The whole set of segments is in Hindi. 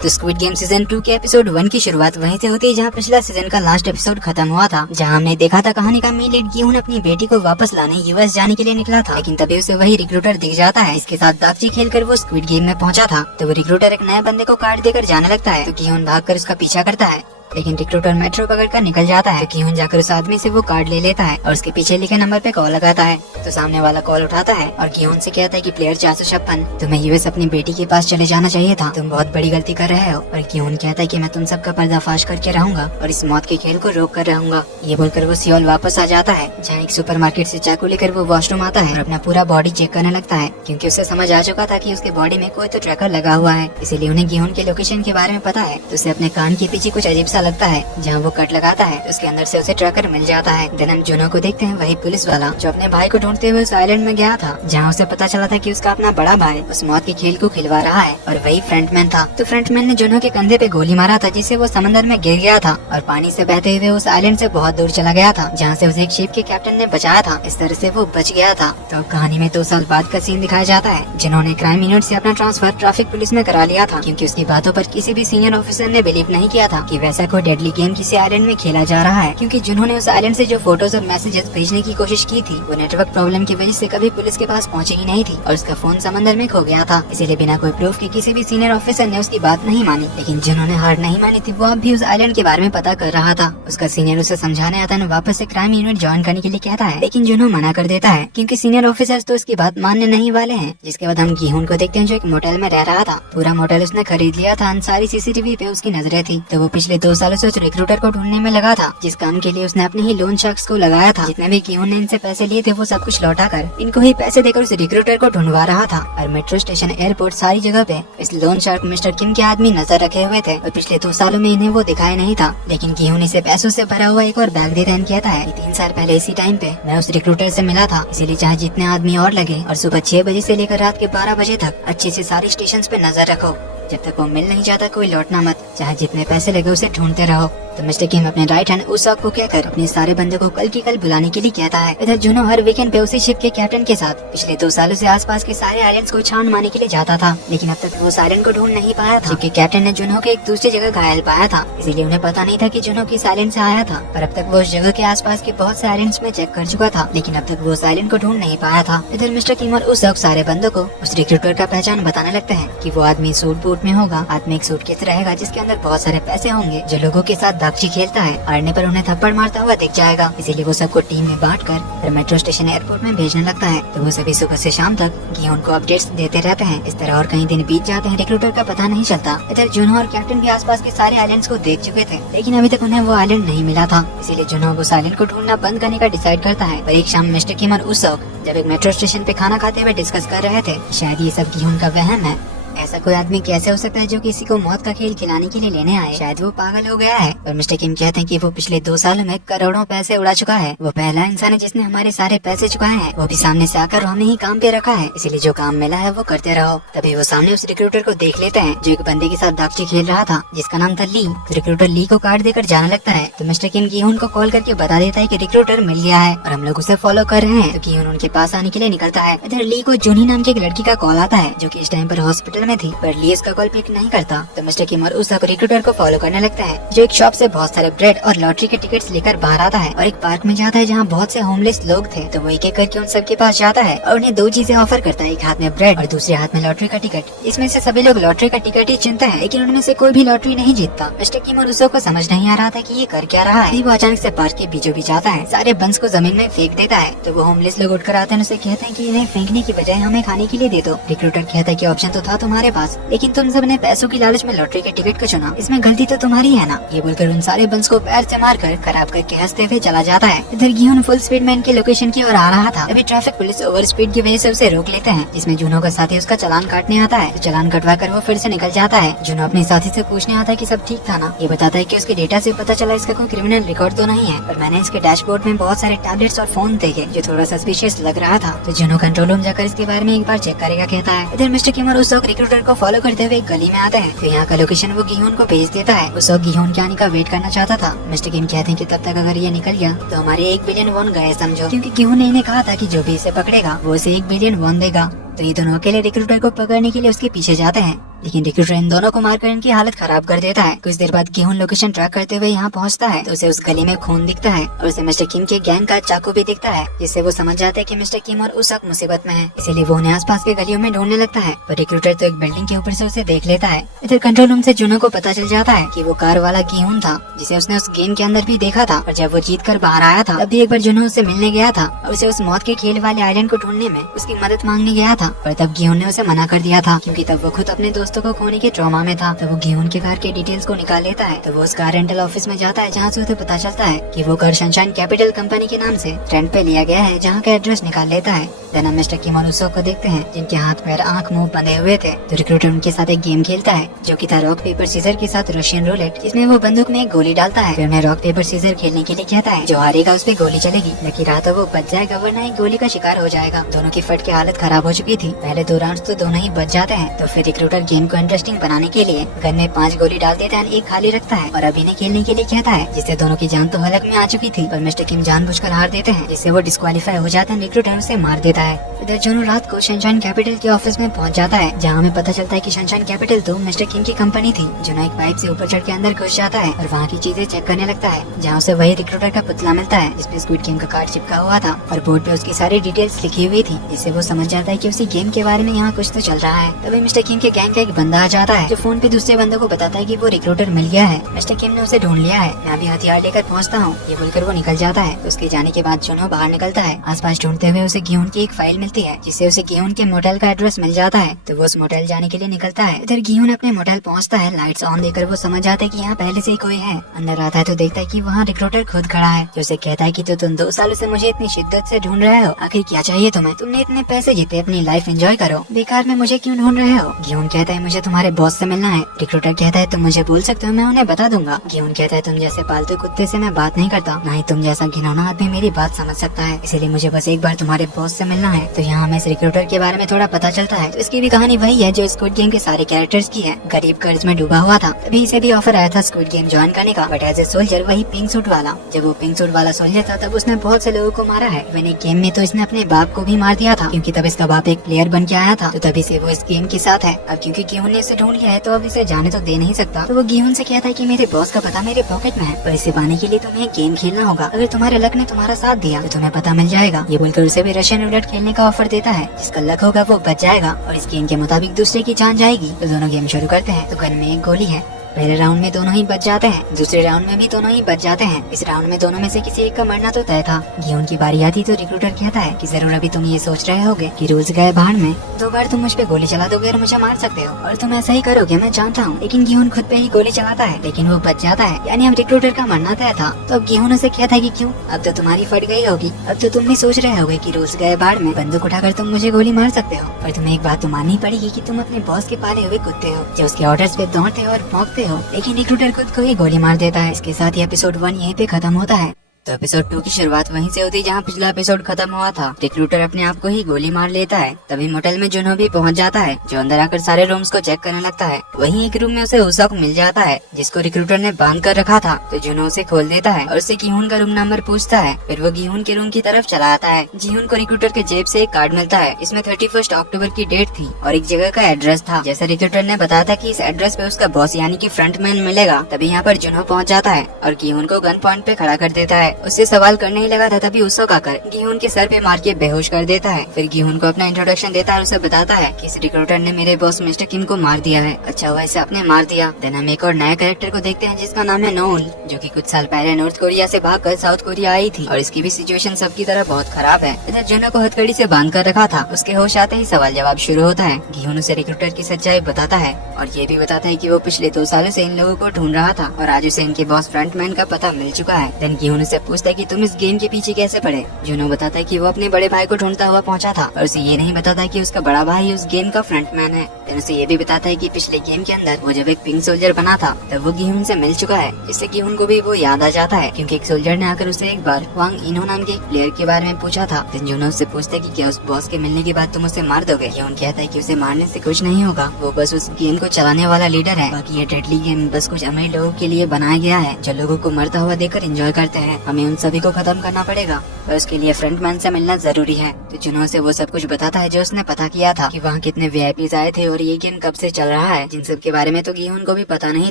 तो स्क्विड गेम सीजन 2 के एपिसोड 1 की शुरुआत वहीं से होती है जहां पिछला सीजन का लास्ट एपिसोड खत्म हुआ था, जहां हमने देखा था कहानी का मेन लीड गिहुन अपनी बेटी को वापस लाने यूएस जाने के लिए निकला था। लेकिन तभी उसे वही रिक्रूटर दिख जाता है। इसके साथ दागची खेलकर वो स्क्विड गेम में पहुंचा था। तो वो रिक्रूटर एक नए बंदे को कार्ड देकर जाने लगता है, तो गिहुन भागकर उसका पीछा करता है। लेकिन रिक्रूटर मेट्रो पकड़कर निकल जाता है। गिहुन जाकर उस आदमी से वो कार्ड ले लेता है और उसके पीछे लिखे नंबर पे कॉल लगाता है। तो सामने वाला कॉल उठाता है और गिहुन से कहता है कि प्लेयर 456 तुम्हें यूएस अपनी बेटी के पास चले जाना चाहिए था, तुम बहुत बड़ी गलती कर रहे हो। और गिहुन कहता है कि मैं तुम सबका पर्दाफाश करके रहूंगा और इस मौत के खेल को रोक कर रहूंगा। ये बोलकर वो सियोल वापस आ जाता है, जहाँ एक सुपरमार्केट से चाकू लेकर वो वॉशरूम आता है और अपना पूरा बॉडी चेक करने लगता है, क्योंकि उसे समझ आ चुका था कि उसके बॉडी में कोई तो ट्रैकर लगा हुआ है। इसीलिए उन्हें गिहुन के लोकेशन के बारे में पता है। तो उसे अपने कान के पीछे कुछ अजीब सा लगता है। जहाँ वो कट लगाता है तो उसके अंदर से उसे ट्रैकर मिल जाता है। देन हम जुनो को देखते हैं, वही पुलिस वाला जो अपने भाई को ढूंढते हुए उस आइलैंड में गया था, जहाँ उसे पता चला था कि उसका अपना बड़ा भाई उस मौत के खेल को खिलवा रहा है और वही फ्रंटमैन था। तो फ्रंटमैन ने जुनो के कंधे पे गोली मारा था, जिससे वो समंदर में गिर गया था और पानी से बहते हुए उस आइलैंड से बहुत दूर चला गया था, जहाँ से उसे एक शिप के कैप्टन ने बचाया था। इस तरह से वो बच गया था। तो अब कहानी में 2 साल बाद का सीन दिखाया जाता है, जिन्होंने क्राइम यूनिट से अपना ट्रांसफर ट्रैफिक पुलिस में करा लिया था, क्योंकि उसकी बातों पर किसी भी सीनियर ऑफिसर ने बिलीव नहीं किया था कि वैसा कोई डेडली गेम किसी आइलैंड में खेला जा रहा है। क्योंकि जिन्होंने उस आइलैंड से जो फोटोज और मैसेजेस भेजने की कोशिश की थी, वो नेटवर्क प्रॉब्लम की वजह से कभी पुलिस के पास पहुंची ही नहीं थी और उसका फोन समंदर में खो गया था। इसीलिए बिना कोई प्रूफ के किसी भी सीनियर ऑफिसर ने उसकी बात नहीं मानी। लेकिन जिन्होंने हार नहीं मानी थी, वो अब भी उस आइलैंड के बारे में पता कर रहा था। उसका सीनियर उसे समझाने आता है, वापस से क्राइम यूनिट ज्वाइन करने के लिए कहता है, लेकिन जुनो मना कर देता है, क्योंकि सीनियर ऑफिसर्स तो उसकी बात मानने नहीं वाले हैं। जिसके बाद हम गिहुन को देखते हैं, जो एक मोटेल में रह रहा था। पूरा मोटेल उसने खरीद लिया था, सारी सीसीटीवी पे उसकी नजरें थी। तो वो पिछले 2 सालों से उस रिक्रूटर को ढूंढने में लगा था, जिस काम के लिए उसने अपने ही लोन शार्क्स को लगाया था। जितने भी गिहुन ने इनसे पैसे लिए थे, वो सब कुछ लौटा कर इनको ही पैसे देकर उस रिक्रूटर को ढूंढवा रहा था। और मेट्रो स्टेशन, एयरपोर्ट, सारी जगह पे इस लोन शार्क मिस्टर किम के आदमी नजर रखे हुए थे और पिछले 2 सालों में इन्हें वो दिखाया नहीं था। लेकिन गिहुन इसे पैसों से भरा हुआ एक और बैग देता है, कहता है 3 साल पहले इसी टाइम पे मैं उस रिक्रूटर से मिला था, इसीलिए चाहे जितने आदमी और लगे और सुबह 6 बजे से लेकर रात के 12 बजे तक अच्छे से सारी स्टेशन पे नजर रखो। जब तक वो मिल नहीं जाता कोई लौटना मत, चाहे जितने पैसे लगे उसे ढूंढते रहो। तो मिस्टर किम अपने राइट हैंड उसाक को कहकर अपने सारे बंदे को कल की कल बुलाने के लिए कहता है। इधर जुनो हर वीकेंड पे उसी शिप के कैप्टन के साथ पिछले 2 सालों से आसपास के सारे आइलैंड्स को छान मारने के लिए जाता था। लेकिन अब तक वो उस आइलैंड को ढूंढ नहीं पाया था, जबकि कैप्टन ने जुनो के एक दूसरी जगह घायल पाया था। इसीलिए उन्हें पता नहीं था कि जुनो किस आइलैंड से आया था। पर अब तक वो उस जगह के आसपास के बहुत से आइलैंड्स में चेक कर चुका था, लेकिन अब तक वो उस आइलैंड को ढूंढ नहीं पाया था। इधर मिस्टर किम और उसाक सारे बंदों को उस रिक्रूटर का पहचान बताने लगते हैं कि वो आदमी सूट बूट में होगा, हाथ में एक सूटकेस रहेगा जिसके अंदर बहुत सारे पैसे होंगे, जो लोगों के साथ दागची खेलता है, हारने पर उन्हें थप्पड़ मारता हुआ दिख जाएगा। इसीलिए वो सबको टीम में बांटकर फिर मेट्रो स्टेशन एयरपोर्ट में भेजने लगता है। तो वो सभी सुबह से शाम तक गिहुन को अपडेट्स देते रहते हैं। इस तरह और कई दिन बीत जाते हैं, रिक्रूटर का पता नहीं चलता। इधर जुनो और कैप्टन भी आसपास के सारे आइलैंड्स को देख चुके थे, लेकिन अभी तक उन्हें वो आइलैंड नहीं मिला था। इसीलिए जुनो उस आइलैंड को ढूंढना बंद करने का डिसाइड करता है। और एक शाम मिस्टर किम और उसाक जब एक मेट्रो स्टेशन पे खाना खाते हुए डिस्कस कर रहे थे, शायद ये सब गिहुन का वहम है। ऐसा कोई आदमी कैसे हो सकता है जो किसी को मौत का खेल खिलाने के लिए लेने आए? शायद वो पागल हो गया है। और मिस्टर किम कहते हैं कि वो पिछले 2 सालों में करोड़ों पैसे उड़ा चुका है। वो पहला इंसान है जिसने हमारे सारे पैसे चुकाए हैं, वो भी सामने से आकर हमें ही काम पे रखा है। इसीलिए जो काम मिला है वो करते रहो। तभी वो सामने उस रिक्रूटर को देख लेते हैं, जो एक बंदे के साथ दागची खेल रहा था, जिसका नाम था ली। रिक्रूटर ली को कार्ड देकर जाने लगता है। तो मिस्टर किम गिहुन को कॉल करके बता देता है कि रिक्रूटर मिल गया है और हम लोग उसे फॉलो कर रहे हैं। तो गिहुन उनके पास आने के लिए निकलता है। इधर ली को जूनी नाम की एक लड़की का कॉल आता है, जो कि इस टाइम पर हॉस्पिटल में थी, पर ली कॉल पिक नहीं करता। तो मिस्टर किम और उसाक रिक्रूटर को फॉलो करने लगता है, जो एक शॉप से बहुत सारे ब्रेड और लॉटरी के टिकट्स लेकर बाहर आता है और एक पार्क में जाता है जहाँ बहुत से होमलेस लोग थे। तो वो एक एक करके उन सबके पास जाता है और उन्हें 2 चीजें ऑफर करता है, एक हाथ में ब्रेड और दूसरे हाथ में लॉटरी का टिकट। इसमें से सभी लोग लॉटरी का टिकट ही चुनते हैं, लेकिन उनमें से कोई भी लॉटरी नहीं जीतता। मिस्टर किम और उसाक को समझ नहीं आ रहा था कि ये कर क्या रहा है। वो अचानक से पार्क के बीचों बीच आता है, सारे बंस को जमीन में फेंक देता है। तो वो होमलेस लोग उठकर आते हैं, उसे कहते हैं कि इन्हें फेंकने की बजाय हमें खाने के लिए दे दो। रिक्रूटर कहता है कि ऑप्शन तो था तुम्हारे पास, लेकिन तुम सब ने पैसों की लालच में लॉटरी के टिकट को चुना, इसमें गलती तो तुम्हारी है ना। ये बोलकर उन सारे बंस को पैर से मारकर खराब करके हंसते हुए चला जाता है। इधर गिहुन फुल स्पीड में इनके लोकेशन की ओर आ रहा था। अभी ट्रैफिक पुलिस ओवर स्पीड की वजह से उसे रोक लेते हैं, जिसमें जुनो का साथी उसका चालान काटने आता है। तो चालान कटवा कर वो फिर से निकल जाता है। जुनो अपने साथी से पूछने आता है कि सब ठीक था ना। ये बताता है कि उसके डेटा से पता चला इसका कोई क्रिमिनल रिकॉर्ड तो नहीं है, पर मैंने इसके डैशबोर्ड में बहुत सारे टैबलेट्स और फोन देखे जो थोड़ा सस्पिशियस लग रहा था। तो जुनो कंट्रोल रूम जाकर इसके बारे में एक बार चेक करेगा कहता है। इधर मिस्टर किम और उसाक रिक्रूटर को फॉलो करते हुए एक गली में आते हैं। तो यहाँ का लोकेशन वो गिहुन को भेज देता है। उसाक गिहुन के आने का वेट करना चाहता था। मिस्टर किम कहते हैं कि तब तक अगर ये निकल गया तो हमारे 1 बिलियन वॉन गए समझो, क्योंकि गिहुन ने इन्हें कहा था कि जो भी इसे पकड़ेगा वो उसे 1 बिलियन वॉन देगा। तो ये दोनों अकेले रिक्रूटर को पकड़ने के लिए उसके पीछे जाते हैं। लेकिन रिक्रूटर इन दोनों को मारकर इनकी हालत खराब कर देता है। कुछ देर बाद गेहूं लोकेशन ट्रैक करते हुए यहाँ पहुँचता है तो उसे उस गली में खून दिखता है और उसे मिस्टर किम के गैंग का चाकू भी दिखता है, जिससे वो समझ जाता है कि मिस्टर किम और उस वक्त मुसीबत में है। इसीलिए वो उन्हें आसपास के गलियों में ढूंढने लगता है, पर रिक्रूटर तो एक बिल्डिंग के ऊपर से उसे देख लेता है। इधर कंट्रोल रूम से जुनो को पता चल जाता है कि वो कार वाला गेहूं था जिसे उसने उस गेम के अंदर भी देखा था, और जब वो जीत कर बाहर आया था तब भी एक बार जुनो उससे मिलने गया था और उसे उस मौत के खेल वाले आइलैंड को ढूंढने में उसकी मदद मांगने गया था, पर तब गेहूं ने उसे मना कर दिया था क्योंकि तब वो खुद अपने दोस्तों को खोने के ट्रॉमा में था। तब वो गेहूं के कार के डिटेल्स को निकाल लेता है तो वो उस कार रेंटल ऑफिस में जाता है जहाँ से उसे पता चलता है कि वो कार सनशाइन कैपिटल कंपनी के नाम से रेंट पे लिया गया है, जहाँ का एड्रेस निकाल लेता है। देन हम मिस्टर किम और उसो को देखते हैं जिनके हाथ पैर आंख मुंह बंधे हुए थे। तो रिक्रूटर उनके साथ एक गेम खेलता है जो कि था रॉक पेपर सीजर के साथ रशियन रूलेट, जिसमें वो बंदूक में एक गोली डालता है, फिर उन्हें रॉक पेपर सीजर खेलने के लिए कहता है। जो हारेगा उस पे गोली चलेगी, लकी रहा तो वो बच जाएगा वरना एक गोली का शिकार हो जाएगा। दोनों की फट की हालत खराब हो चुकी थी। पहले 2 राउंड तो दोनों ही बच जाते हैं, तो फिर रिक्रूटर गेम को इंटरेस्टिंग बनाने के लिए गन में 5 गोली डाल देता है, एक खाली रखता है और अभी ने खेलने के लिए कहता है, जिससे दोनों की जान तो हलक में आ चुकी थी। पर मिस्टर किम जानबूझकर हार देते हैं, जिससे वो डिस्क्वालीफाई हो जाते हैं। रिक्रूटर उसे मार देता है। इधर जोनो रात को सनशाइन कैपिटल के ऑफिस में पहुंच जाता है, जहां हमें पता चलता है कि सनशाइन कैपिटल तो मिस्टर किम की कंपनी थी। जोनो एक पाइप से ऊपर चढ़ के अंदर घुस जाता है और वहाँ की चीजें चेक करने लगता है, जहाँ उसे वही रिक्रूटर का पुतला मिलता है जिसपे स्क्विड गेम का कार्ड चिपका हुआ था और बोर्ड पे उसकी सारी डिटेल्स लिखी हुई थी, जिससे वो समझ जाता है कि उसी गेम के बारे में यहाँ कुछ तो चल रहा है। तभी मिस्टर किम के गैंग का एक बंदा आ जाता है जो फोन पे दूसरे बंदे को बताता है कि वो रिक्रूटर मिल गया है, मिस्टर किम ने उसे ढूंढ लिया है, मैं भी हथियार लेकर पहुँचता हूँ। ये बोलकर वो निकल जाता है। तो उसके जाने के बाद जोनो बाहर निकलता है। आसपास ढूंढते हुए उसे गेहूं की एक फाइल मिलती है, जिससे उसे गेहूं के मोटेल का एड्रेस मिल जाता है। तो वो उस मोटेल जाने के लिए निकलता है। इधर गेहूं अपने मोटेल पहुंचता है। लाइट्स ऑन देकर वो समझ जाता है कि यहाँ पहले से ही कोई है। अंदर आता है तो देखता है कि वहाँ रिक्रूटर खुद खड़ा है, जो उसे कहता है कि तुम 2 सालों से मुझे इतनी शिद्दत से ढूंढ रहे हो, आखिर क्या चाहिए तुम्हें? तुमने इतने पैसे जीते, अपनी लाइफ एंजॉय करो, बेकार में मुझे क्यों ढूंढ रहे हो? गेहूं कहता है मुझे तुम्हारे बॉस से मिलना है। रिक्रूटर कहता है तुम मुझे बोल सकते हो, मैं उन्हें बता दूंगा। गेहूं कहता है तुम जैसे पालतू कुत्ते से मैं बात नहीं करता, ना ही तुम जैसा घिनौना आदमी मेरी बात समझ सकता है, इसीलिए मुझे बस एक बार तुम्हारे बॉस से मिलना है। तो यहाँ हमें इस रिक्रूटर के बारे में थोड़ा पता चलता है। तो इसकी भी कहानी वही है जो स्क्विड गेम के सारे कैरेक्टर्स की है। गरीब कर्ज में डूबा हुआ था, तभी इसे भी ऑफर आया था स्क्विड गेम ज्वाइन करने का, बट एज ए सोल्जर, वही पिंक सूट वाला। जब वो पिंक सूट वाला सोल्जर था तब उसने बहुत से लोगों को मारा है। मैंने गेम में तो इसने अपने बाप को भी मार दिया था, क्योंकि तब इसका बाप एक प्लेयर बन के आया था, तो तभी से वो इस गेम के साथ है। अब क्योंकि गेहूं ने इसे ढूंढ लिया है तो अब इसे जाने तो दे नहीं सकता। तो वो गेहूं से कहता है कि मेरे बॉस का पता मेरे पॉकेट में है, पर इसे पाने के लिए तुम्हें गेम खेलना होगा। अगर तुम्हारे लक ने तुम्हारा साथ दिया तो तुम्हें पता मिल जाएगा। ये बोलकर उसे भी रशियन रूलेट खेलने का ऑफर देता है, जिसका लक होगा वो बच जाएगा और इस गेम के मुताबिक दूसरे की जान जाएगी। तो दोनों गेम शुरू करते हैं। तो गन में एक गोली है। पहले राउंड में दोनों ही बच जाते हैं, दूसरे राउंड में भी दोनों ही बच जाते हैं। इस राउंड में दोनों में से किसी एक का मरना तो तय था। गेहूं की बारी आती तो रिक्रूटर कहता है कि जरूर अभी तुम ये सोच रहे होगे कि रूल्स गए बाहर में, 2 बार तुम मुझ पे गोली चला दोगे और मुझे मार सकते हो, और तुम ऐसा ही करोगे मैं जानता हूँ। लेकिन गेहूं खुद पे ही गोली चलाता है, लेकिन वो बच जाता है, यानी अब रिक्रूटर का मरना तय था। तो अब गेहूं से कहता है कि क्यों, अब तो तुम्हारी फट गई होगी, अब तो तुम भी सोच रहे होगे कि रूल्स गए बाहर में, बंदूक उठाकर तुम मुझे गोली मार सकते हो, पर तुम्हें एक बात तो माननी पड़ेगी कि तुम अपने बॉस के पाले हुए कुत्ते हो, जो उसके ऑर्डर्स पे दौड़ते हो और भौंकते हो। लेकिन रिक्रूटर खुद को ही गोली मार देता है। इसके साथ ही एपिसोड 1 यहीं पे खत्म होता है। तो एपिसोड 2 की शुरुआत वहीं से होती जहां पिछला एपिसोड खत्म हुआ था। रिक्रूटर अपने आप को ही गोली मार लेता है। तभी मोटेल में जुनो भी पहुंच जाता है, जो अंदर आकर सारे रूम्स को चेक करने लगता है। वहीं एक रूम में उसे उसाक मिल जाता है, जिसको रिक्रूटर ने बांध कर रखा था। तो जुनो उसे खोल देता है और उससे गेहूं का रूम नंबर पूछता है। फिर वो गेहूं के रूम की तरफ चला आता है। गेहूं को रिक्रूटर के जेब से एक कार्ड मिलता है। इसमें 31 अक्टूबर की डेट थी और एक जगह का एड्रेस था। जैसा रिक्रूटर ने बताया था कि इस एड्रेस पे उसका बॉस यानी कि फ्रंटमैन मिलेगा। तभी यहाँ पर जुनो पहुँच जाता है और गेहूं को गन पॉइंट पे खड़ा कर देता है। उससे सवाल करने ही लगा था, तभी उसको आकर गेहूं के सर पे मार के बेहोश कर देता है। फिर गेहूं को अपना इंट्रोडक्शन देता है और उसे बताता है कि इस रिक्रूटर ने मेरे बॉस मिस्टर किम को मार दिया है। अच्छा हुआ इसे आपने मार दिया। देन हम एक और नया कैरेक्टर को देखते हैं जिसका नाम है नोल, जो कि कुछ साल पहले नॉर्थ कोरिया से भागकर साउथ कोरिया आई थी और इसकी भी सिचुएशन सबकी तरह बहुत खराब है। इधर जुनो को हथकड़ी से बांध कर रखा था। उसके होश आते ही सवाल जवाब शुरू होता है। गेहूं उसे रिक्रूटर की सच्चाई बताता है और ये भी बताता है कि वो पिछले 2 सालों से इन लोगों को ढूंढ रहा था और आज उसे इनके बॉस फ्रंटमैन का पता मिल चुका है। देन गेहूं उसे पूछता है कि तुम इस गेम के पीछे कैसे पड़े। जुनो बताता है कि वो अपने बड़े भाई को ढूंढता हुआ पहुंचा था और उसे ये नहीं बताता कि उसका बड़ा भाई उस गेम का फ्रंटमैन है। फिर उसे ये भी बताता है कि पिछले गेम के अंदर वो जब एक पिंक सोल्जर बना था तब वो गेहूं से मिल चुका है, जिससे गेहूं को भी वो याद आ जाता है, क्योंकि एक सोल्जर ने आकर उसे एक बार वांग इनो नाम के एक प्लेयर के बारे में पूछा था। फिर जुनो उससे पूछता है कि क्या उस बॉस के मिलने के बाद तुम उसे मार दोगे। गेहूं कहता है कि उसे मारने से कुछ नहीं होगा, वो बस उस गेम को चलाने वाला लीडर है। बाकी ये डेडली गेम बस कुछ अमीर लोगों के लिए बनाया गया है, जो लोगों को मरता हुआ देखकर एंजॉय करते हैं हमें उन सभी को खत्म करना पड़ेगा और उसके लिए फ्रंटमैन से मिलना जरूरी है। तो जुनहो से वो सब कुछ बताता है जो उसने पता किया था कि वहाँ कितने वीआईपीज आए थे और ये गेम कब से चल रहा है, जिन सब के बारे में तो गिहोन को भी पता नहीं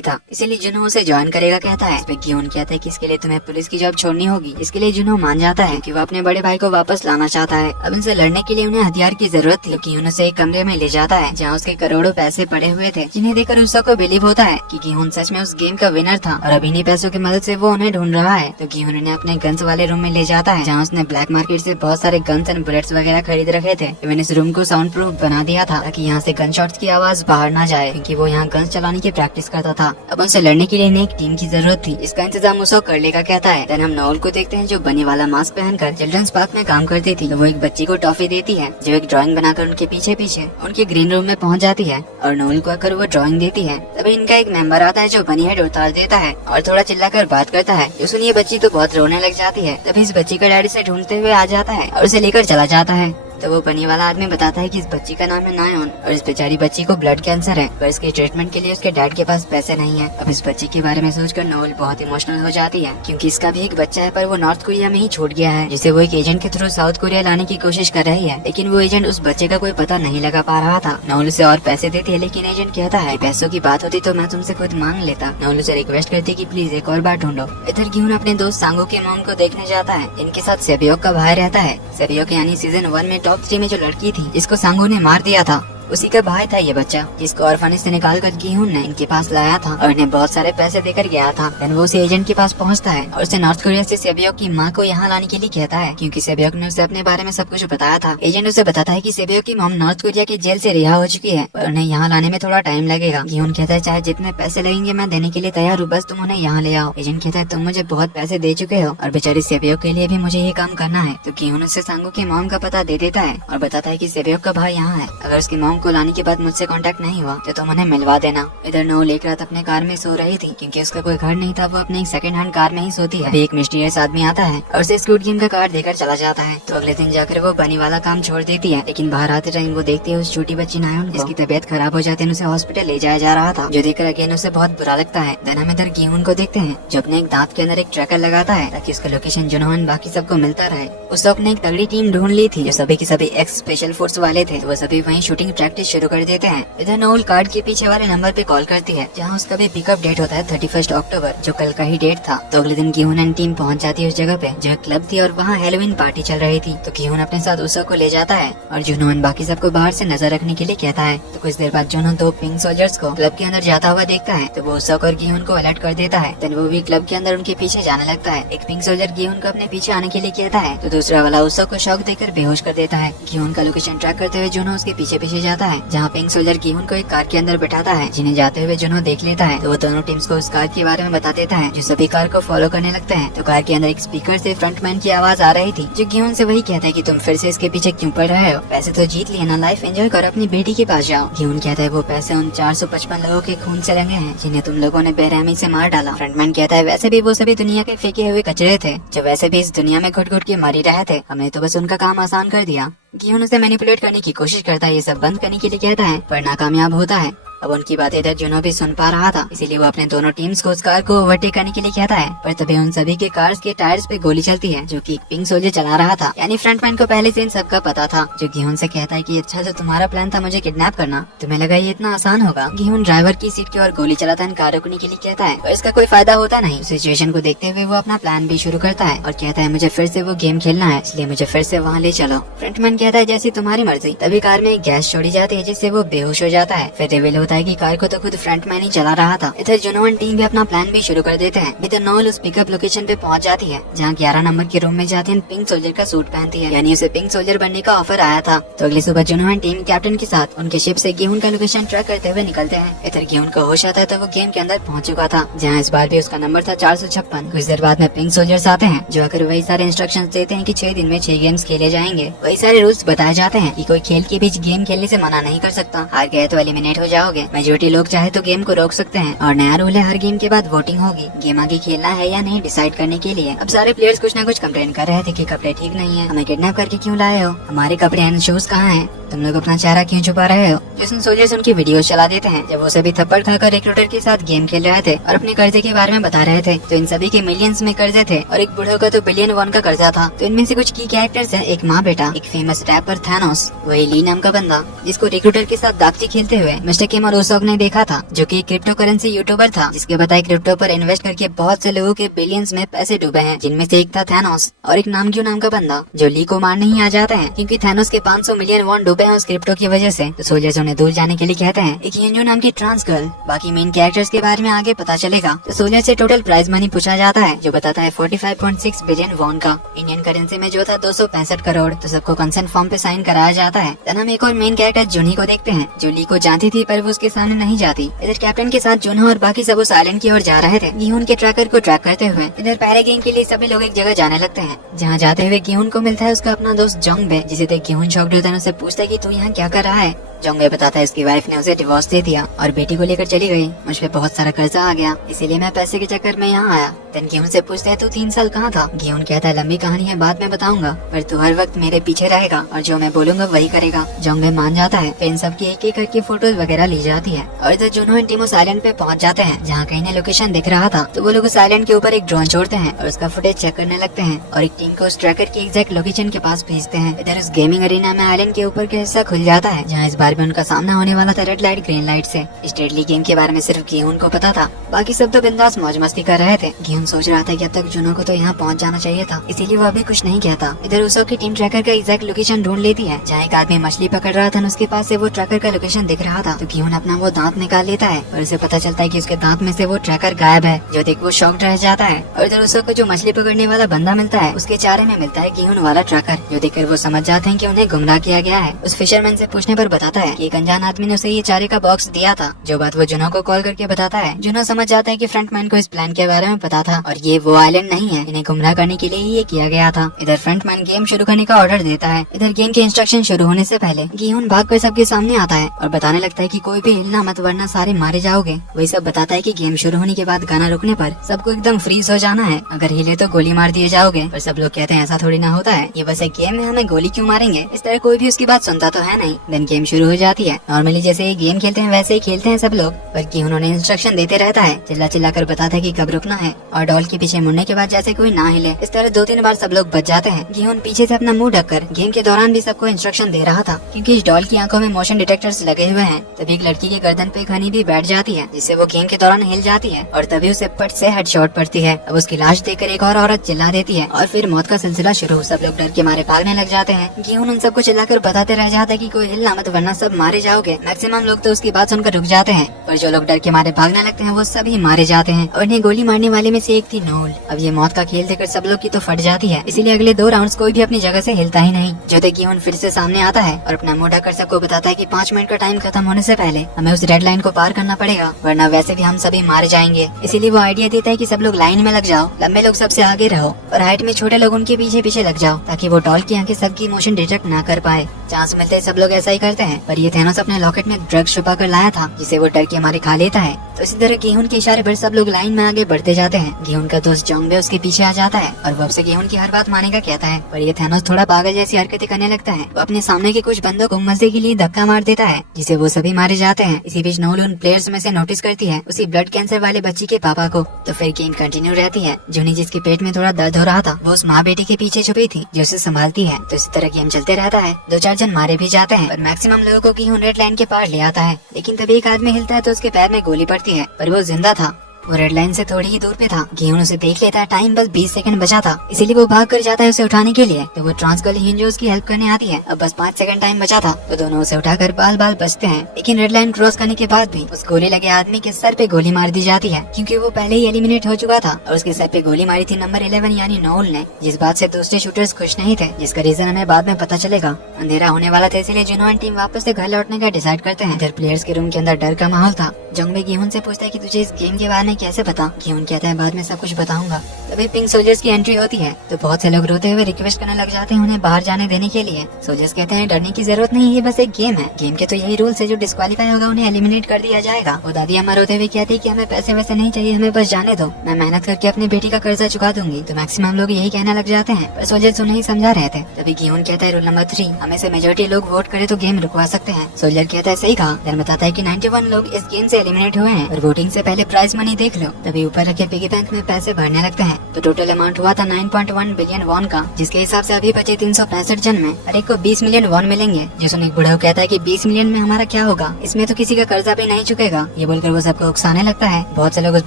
था। इसीलिए जुनहो उसे ज्वाइन करेगा कहता है। इस पे गिहोन कहता है कि इसके लिए तुम्हें पुलिस की जॉब छोड़नी होगी। इसके लिए जुनहो मान जाता है कि वो अपने बड़े भाई को वापस लाना चाहता है। अब इनसे लड़ने के लिए उन्हें हथियार की जरूरत थी। गिहोन उसे एक कमरे में ले जाता है जहाँ उसके करोड़ों पैसे पड़े हुए थे, जिन्हें देखकर उसा को बिलीव होता है कि गिहोन सच में उस गेम का विनर था और अब इन्हीं पैसों की मदद से वो उन्हें ढूंढ रहा है। तो गिहोन उन्हें अपने गन्स वाले रूम में ले जाता है जहाँ उसने ब्लैक मार्केट से बहुत सारे गन्स एंड बुलेट्स वगैरह खरीद रखे थे। इवन इस रूम को साउंड प्रूफ बना दिया था ताकि यहाँ से गन शॉट्स की आवाज बाहर ना जाए, क्योंकि वो यहाँ गन्स चलाने की प्रैक्टिस करता था। अब उनसे लड़ने के लिए इन्हें एक टीम की जरूरत थी। इसका इंतजाम उसा कर लेगा कहता है। देन हम नोएल को देखते हैं जो बनी वाला मास्क पहनकर चिल्ड्रंस पार्क में काम करती थी। तो वो एक बच्ची को टॉफी देती है जो एक ड्राइंग बनाकर उनके पीछे पीछे उनके ग्रीन रूम में पहुंच जाती है और नोएल को आकर वो ड्राइंग देती है। तभी इनका एक मेंबर आता है जो बनी हेड उतार देता है और थोड़ा चिल्लाकर बात करता है। जो सुनिए बच्ची तो बहुत रोने लग जाती है। तभी इस बच्ची का डैडी से ढूंढते हुए आ जाता है और उसे लेकर चला जाता है। तो वो बनी वाला आदमी बताता है कि इस बच्ची का नाम है नायोन और इस बेचारी बच्ची को ब्लड कैंसर है, पर इसके ट्रीटमेंट के लिए उसके डैड के पास पैसे नहीं है। अब इस बच्ची के बारे में सोचकर नोएल बहुत इमोशनल हो जाती है, क्योंकि इसका भी एक बच्चा है पर वो नॉर्थ कोरिया में ही छूट गया है, जिसे वो एक एजेंट के थ्रू साउथ कोरिया लाने की कोशिश कर रही है। लेकिन वो एजेंट उस बच्चे का कोई पता नहीं लगा पा रहा था। नोएल उसे और पैसे देती है, लेकिन एजेंट कहता है पैसों की बात होती तो मैं तुमसे खुद मांग लेता। नोएल उसे रिक्वेस्ट करती कि प्लीज एक और बार ढूंढो। इधर गिहोन अपने दोस्त सांगो के मॉम को देखने जाता है। इनके साथ सेबियोक का भाई रहता है। सेबियोक यानी सीजन 1 में टॉप 3 में जो लड़की थी जिसको सांगो ने मार दिया था, उसी का भाई था ये बच्चा, जिसको ऑर्फनेज से निकाल कर गिहोन ने इनके पास लाया था और इन्हें बहुत सारे पैसे देकर गया था। देन वो उसे एजेंट के पास पहुंचता है और उसे नॉर्थ कोरिया से सेबियोक की माँ को यहाँ लाने के लिए कहता है, क्योंकि सेबियोक ने उसे अपने बारे में सब कुछ बताया था। एजेंट उसे बताता है कि सेबियोक की मॉम नॉर्थ कोरिया की जेल से रिहा हो चुकी है और उन्हें यहाँ लाने में थोड़ा टाइम लगेगा। गिहोन कहता है चाहे जितने पैसे लगेंगे मैं देने के लिए तैयार हूँ, बस तुम उन्हें यहाँ ले आओ। एजेंट कहता है तुम मुझे बहुत पैसे दे चुके हो और बेचारी सेबियोक के लिए भी मुझे ये काम करना है। तो गिहोन उसे सांगो की मॉम का पता दे देता है और बताता है कि सेबियोक का भाई यहाँ है, अगर उसकी मॉम को लाने के बाद से कांटेक्ट नहीं हुआ तो तुम उन्हें मिलवा देना। इधर नोएल एक रात अपने कार में सो रही थी, क्योंकि उसका कोई घर नहीं था, वो अपने एक सेकंड हैंड कार में ही सोती है। अभी एक मिस्टीरियस आदमी आता है और उसे स्क्विड गेम का कार्ड देकर चला जाता है। तो अगले दिन जाकर वो बनी वाला काम छोड़ देती है, लेकिन बाहर आते टाइम वो देखती है उस छोटी बच्ची नायोन, जिसकी तबीयत खराब हो जाती है, उसे हॉस्पिटल ले जाया जा रहा था, जो देखकर अगेन उसे बहुत बुरा लगता है। देन हम इधर गिहोन को देखते हैं जो अपने एक दांत के अंदर एक ट्रैकर लगाता है ताकि उसका लोकेशन जुनहो बाकी सबको मिलता रहे। उस वक्त ने एक तगड़ी टीम ढूंढ ली थी जो सभी के सभी एक्स स्पेशल फोर्स वाले थे। वो सभी वहीं शूटिंग प्रैक्टिस शुरू कर देते हैं। इधर नोएल कार्ड के पीछे वाले नंबर पे कॉल करती है जहाँ उसका भी पिकअप डेट होता है 31 अक्टूबर, जो कल का ही डेट था। तो अगले दिन गिहोन एंड टीम पहुँच जाती है उस जगह पे जहाँ क्लब थी और वहाँ हेलोवीन पार्टी चल रही थी। तो गिहोन अपने साथ उसा को ले जाता है और जुनहो बाकी सबको बाहर से नजर रखने के लिए कहता है। तो कुछ देर बाद जुनहो 2 पिंक सोल्जर्स को क्लब के अंदर जाता हुआ देखता है, तो वो उसा और गिहोन को अलर्ट कर देता है। देन वो भी क्लब के अंदर उनके पीछे जाने लगता है। एक पिंक सोल्जर गिहोन को अपने पीछे आने के लिए कहता है, तो दूसरा वाला उसा को शॉक देकर बेहोश कर देता है। गिहोन का लोकेशन ट्रैक करते हुए जुनहो उसके पीछे पीछे जाता है, जहाँ पिंक सोल्जर गिहोन को एक कार के अंदर बैठाता है, जिन्हें जाते हुए जुनहो देख लेता है। तो वो दोनों टीम्स को उस कार के बारे में बता देता है, जो सभी कार को फॉलो करने लगते हैं। तो कार के अंदर एक स्पीकर से फ्रंटमैन की आवाज आ रही थी, जो गिहोन से वही कहता है कि तुम फिर से इसके पीछे क्यों पड़ रहे हो, पैसे तो जीत लिए ना, लाइफ एंजॉय कर, अपनी बेटी के पास जाओ। गिहोन कहता है वो पैसे उन 455 लोगों के खून से रंगे हैं जिन्हें तुम लोगों ने बेरहमी से मार डाला। फ्रंटमैन कहता है वैसे भी वो सभी दुनिया के फेंके हुए कचरे थे, जो वैसे भी इस दुनिया में घुट घुट के मर ही रहे थे, हमने तो बस उनका काम आसान कर दिया। गिहोन उसे मैनिपुलेट करने की कोशिश करता है, ये सब बंद करने के लिए कहता है, पर नाकामयाब होता है। अब उनकी बातें इधर जुनहो भी सुन पा रहा था, इसीलिए वो अपने दोनों टीम्स को उस कार को ओवरटेक करने के लिए कहता है। पर तभी उन सभी के कार्स के टायर्स पे गोली चलती है, जो कि एक पिंक सोल्जर चला रहा था। यानी फ्रंटमैन को पहले से इन सबका पता था, जो गिहोन से कहता है कि अच्छा जो तुम्हारा प्लान था मुझे किडनैप करना, तुम्हें लगा ये इतना आसान होगा। गिहोन ड्राइवर की सीट की ओर गोली चलाता है कार रोकने के लिए कहता है, पर इसका कोई फायदा होता नहीं। सिचुएशन को देखते हुए वो अपना प्लान भी शुरू करता है और कहता है मुझे फिर से वो गेम खेलना है, इसलिए मुझे फिर से वहाँ ले चलो। फ्रंटमैन कहता है जैसी तुम्हारी मर्जी। तभी कार में एक गैस छोड़ी जाती है जिससे वो बेहोश हो जाता है। फिर रिवील होता है कि कार को तो खुद फ्रंटमैन ही चला रहा था। इधर जुनहो टीम भी अपना प्लान भी शुरू कर देते हैं। इधर नोएल उस पिकअप लोकेशन पे पहुंच जाती है जहाँ 11 नंबर के रूम में जाती है, पिंक सोल्जर का सूट पहनती है, यानी उसे पिंक सोल्जर बनने का ऑफर आया था। तो अगली सुबह जुनहो टीम कैप्टन के साथ उनके शिप से गिहोन का लोकेशन ट्रैक करते हुए निकलते हैं। इधर गिहोन को होश आता है तो वो गेम के अंदर पहुंच चुका था, जहाँ इस बार भी उसका नंबर था 456। कुछ देर बाद में पिंक सोल्जर्स आते हैं जो आकर वही सारे इंस्ट्रक्शंस देते हैं कि 6 दिन में 6 गेम्स खेले जाएंगे। वही सारे रूल्स बताए जाते हैं कि कोई खेल के बीच गेम खेलने से मना नहीं कर सकता, हार गए तो एलिमिनेट हो जाओगे, मेजोरिटी लोग चाहे तो गेम को रोक सकते हैं, और नया रूल है हर गेम के बाद वोटिंग होगी गेम आगे खेलना है या नहीं डिसाइड करने के लिए। अब सारे प्लेयर्स कुछ न कुछ कंप्लेन कर रहे थे कि कपड़े ठीक नहीं है, हमें किडनैप करके क्यों लाए हो, हमारे कपड़े एंड शूज कहाँ हैं। तुम लोग अपना चेहरा क्यों छुपा रहे हो। जिसमें सोल्जर्स उनकी वीडियो चला देते हैं जब वो सभी थप्पड़ खाकर रिक्रूटर के साथ गेम खेल रहे थे और अपने कर्जे के बारे में बता रहे थे। तो इन सभी के मिलियंस में कर्जे थे और एक बूढ़ों का तो बिलियन वन का कर्जा था। तो इनमें से कुछ की कैरेक्टर्स हैं, एक माँ बेटा, एक फेमस रैपर थैनोस, वही ली नाम का बंदा जिसको रिक्रूटर के साथ दागची खेलते हुए मिस्टर किमर ओसोक ने देखा था, जो कि क्रिप्टो करेंसी यूट्यूबर था जिसके बताए क्रिप्टो पर इन्वेस्ट करके बहुत से लोगों के बिलियंस में पैसे डूबे हैं, जिनमें से एक था थैनोस और एक नामग्यू नाम का बंदा जो ली को मारने ही आ जाते हैं क्योंकि थैनोस के 500 मिलियन वॉन डूबे हैं उस क्रिप्टो की वजह से। तो सोल्जर्स उन्हें दूर जाने के लिए कहते हैं। एक यूनियो नाम की ट्रांस गर्ल, बाकी मेन कैरेक्टर्स के बारे में आगे पता चलेगा। तो सोल्जर से टोटल प्राइज मनी पूछा जाता है जो बताता है 45.6 बिलियन वॉन का, इंडियन करेंसी में जो था 265 करोड़। तो सबको कंसेंट फॉर्म पे साइन कराया जाता है। तब हम एक और मेन कैरेक्टर जूनी को देखते हैं जो ली को जानती थी पर वो उसके सामने नहीं जाती। इधर कैप्टन के साथ जूनहो और बाकी सब उस आइलैंड की ओर जा रहे थे गिहुन के ट्रैकर को ट्रैक करते हुए। इधर पैरा गेम के लिए सभी लोग एक जगह जाने लगते हैं जहाँ जाते हुए गिहुन को मिलता है उसका अपना दोस्त जोंगबे, जिसे देख गिहुन शॉक्ड होता है, उससे पूछता है कि तू यहाँ क्या कर रहा है। जोंगबे बताता है उसकी वाइफ ने उसे डिवोर्स दे दिया और बेटी को लेकर चली गई, मुझ पे बहुत सारा कर्जा आ गया इसीलिए मैं पैसे के चक्कर में यहाँ आया। तन गिहुन से पूछते हैं तू 3 साल कहाँ था। गिहुन कहता है लंबी कहानी है, बाद में बताऊंगा, पर तू हर वक्त मेरे पीछे रहेगा और जो मैं बोलूंगा वही करेगा। जोंगबे मान जाता है। फिर इन सब की एक एक करके फोटोज वगैरह ली जाती है और इधर जूनहो एंड टीम उस आइलैंड पे पहुँच जाते हैं जहाँ कहीं ने लोकेशन दिख रहा था। तो वो लोग उस आइलैंड के ऊपर एक ड्रोन छोड़ते हैं और उसका फुटेज चेक करने लगते हैं और एक टीम को उस ट्रैकर की एग्जैक्ट लोकेशन के पास भेजते हैं। इधर उस गेमिंग अरीना में आइलैंड के ऊपर का हिस्सा खुल जाता है जहाँ इस बार भी उनका सामना होने वाला था रेड लाइट ग्रीन लाइट से। इस डेडली गेम के बारे में सिर्फ गिहुन को पता था, बाकी सब तो बिंदास मौज मस्ती कर रहे थे। गिहुन सोच रहा था कि अब तक जूनो को तो यहाँ पहुँच जाना चाहिए था, इसीलिए वो अभी कुछ नहीं कहता। इधर उसो की टीम ट्रैकर का एग्जैक्ट लोकेशन ढूंढ लेती है जहाँ एक आदमी मछली पकड़ रहा था, उसके पास से वो ट्रैकर का लोकेशन दिख रहा था। तो गिहुन अपना वो दांत निकाल लेता है और उसे पता चलता है कि उसके दांत में से वो ट्रैकर गायब है, जो देख वो शॉक्ड रह जाता है। और इधर उसो को जो मछली पकड़ने वाला बंदा मिलता है उसके चारे में मिलता है गिहुन वाला ट्रैकर, जो देखकर वो समझ जाते हैं कि उन्हें गुमराह किया गया है। उस फिशरमैन से पूछने पर बताता है कि एक अनजान आदमी ने उसे ये चारे का बॉक्स दिया था, जो बात वो जुनो को कॉल करके बताता है। जुनो समझ जाता है कि फ्रंटमैन को इस प्लान के बारे में पता था और ये वो आइलैंड नहीं है, इन्हें गुमराह करने के लिए ही ये किया गया था। इधर फ्रंटमैन गेम शुरू करने का ऑर्डर देता है। इधर गेम के इंस्ट्रक्शन शुरू होने से पहले गिहुन भागकर सबके सामने आता है और बताने लगता है कि कोई भी हिलना मत वरना सारे मारे जाओगे। वही सब बताता है कि गेम शुरू होने के बाद गाना रुकने पर सबको एकदम फ्रीज हो जाना है, अगर हिले तो गोली मार दिए जाओगे। पर सब लोग कहते हैं ऐसा थोड़ी ना होता है, ये बस एक गेम में हमें गोली क्यों मारेंगे। इस तरह कोई भी उसकी बात सुनता तो है नहीं। देन गेम शुरू हो जाती है। नॉर्मली जैसे ये गेम खेलते हैं वैसे ही खेलते हैं सब लोग, बल्कि उन्होंने इंस्ट्रक्शन देते रहता है, चिल्ला चिल्ला कर बताता है कि कब रुकना है और डॉल के पीछे मुड़ने के बाद जैसे कोई ना हिले। इस तरह 2-3 बार सब लोग बच जाते हैं। गिहुन पीछे से अपना मुंह ढककर गेम के दौरान भी सबको इंस्ट्रक्शन दे रहा था क्योंकि इस डॉल की आंखों में मोशन डिटेक्टर्स लगे हुए हैं। तभी एक लड़की के गर्दन पे खनी भी बैठ जाती है जिससे वो गेम के दौरान हिल जाती है और तभी उसे पट से हेडशॉट पड़ती है। अब उसकी लाश देखकर एक और औरत चिल्ला देती है और फिर मौत का सिलसिला शुरू। सब लोग डर के मारे भागने लग जाते हैं। गिहुन उन सबको चिल्लाकर बताते रह जाता है कि कोई हिलना मत वरना सब मारे जाओगे। मैक्सिमम लोग तो उसकी बात सुनकर रुक जाते हैं, पर जो लोग डर के मारे भागने लगते हैं वो सभी मारे जाते हैं और इन्हें गोली मारने वाले में से एक थी नोल। अब ये मौत का खेल देखकर सब लोग की तो फट जाती है, इसीलिए अगले 2 राउंड्स कोई भी अपनी जगह से हिलता ही नहीं। जो देखिए गिहुन फिर से सामने आता है और अपना मुंह ढककर सबको बताता है कि 5 मिनट का टाइम खत्म होने से पहले हमें उस रेड लाइन को पार करना पड़ेगा वरना वैसे भी हम सभी मारे जाएंगे। इसीलिए वो आइडिया देता है कि सब लोग लाइन में लग जाओ, लंबे लोग सबसे आगे रहो और हाइट में छोटे लोग उनके पीछे पीछे लग जाओ ताकि वो डॉल की आंखें सबकी मोशन डिटेक्ट ना कर पाए। चांस मिलते ही सब लोग ऐसा ही करते हैं, पर ये थैनोस अपने लॉकेट में ड्रग्स छुपा कर लाया था जिसे वो डर के मारे खा लेता है। तो इसी तरह गिहुन के इशारे पर सब लोग लाइन में आगे बढ़ते जाते हैं। गिहुन का दोस्त जोंगबे उसके पीछे आ जाता है और वो अब से गिहुन की हर बात मानेगा कहता है, पर ये थैनोस थोड़ा पागल जैसी हरकतें करने लगता है। वो अपने सामने के कुछ बंदों को मजे के लिए धक्का मार देता है जिसे वो सभी मारे जाते हैं। इसी बीच नोल उन प्लेयर्स में से नोटिस करती है उसी ब्लड कैंसर वाले बच्ची के पापा को। तो फिर गेम कंटिन्यू रहती है। जूनी जिसके पेट में थोड़ा दर्द हो रहा था वो उस माँ बेटी के पीछे छुपी थी जो उसे संभालती है। तो इसी तरह गेम चलते रहता है। 2-4 जन मारे भी जाते हैं पर मैक्सिमम लोगों को गिहुन रेड लाइन के पार ले आता है। लेकिन तभी एक आदमी हिलता है तो उसके पैर में गोली पड़ती है, पर वो जिंदा था। वो रेड लाइन से थोड़ी ही दूर पे था। गिहुन उसे देख लेता है, टाइम बस 20 सेकंड बचा था, इसीलिए वो भाग कर जाता है उसे उठाने के लिए। तो वो ट्रांस गर्ल हिंजो उसकी हेल्प करने आती है। अब बस 5 सेकंड टाइम बचा था तो दोनों उसे उठाकर बाल बाल बचते हैं। लेकिन रेड लाइन क्रॉस करने के बाद भी उस गोली लगे आदमी के सर पे गोली मार दी जाती है क्योंकि वो पहले ही एलिमिनेट हो चुका था और उसके सर पे गोली मारी थी नंबर 11 यानी नोल ने, जिस बात से दूसरे शूटर्स खुश नहीं थे, जिसका रीजन हमें बाद में पता चलेगा। अंधेरा होने वाला था इसीलिए जुनो टीम वापस से घर लौटने का डिसाइड करते हैं। इधर प्लेयर्स के रूम के अंदर डर का माहौल था। जोंगबे गिहुन से पूछता है कि तुझे इस गेम के बारे में कैसे पता? घियोन कहता है बाद में सब कुछ बताऊंगा। तभी पिंक सोल्जर्स की एंट्री होती है तो बहुत से लोग रोते हुए रिक्वेस्ट करने लग जाते हैं उन्हें बाहर जाने देने के लिए। सोल्जर्स कहते हैं डरने की जरूरत नहीं, ये बस एक गेम है। गेम के तो यही रूल्स है, जो डिस्क्वालीफाई होगा उन्हें एलिमिनेट कर दिया जाएगा। वो दादी अम्मा रोते हुए कहती है कि हमें पैसे वैसे नहीं चाहिए, हमें बस जाने दो, मैं मेहनत करके अपनी बेटी का कर्जा चुका दूंगी। तो मैक्सिमम लोग यही कहने लग जाते हैं, पर सोल्जर्स उन्हें समझा रहे थे। तभी घियोन कहता है रूल नंबर 3, हमें से मेजोरिटी लोग वोट करे तो गेम रुकवा सकते हैं। सोल्जर कहता है सही कहा। धर्म बताता है कि 91 लोग इस गेम से एलिमिनेट हुए हैं और वोटिंग से पहले प्राइज मनी देख लो। तभी ऊपर रखे पिगी बैंक में पैसे भरने लगते हैं तो टोटल अमाउंट हुआ था 9.1 बिलियन वॉन का, जिसके हिसाब से अभी बचे 365 जन में हर एक को 20 मिलियन वॉन मिलेंगे। जो सुन एक बूढ़ा कहता है कि 20 मिलियन में हमारा क्या होगा, इसमें तो किसी का कर्जा भी नहीं चुकेगा। ये बोलकर वो सबको उकसाने लगता है। बहुत से लोग उस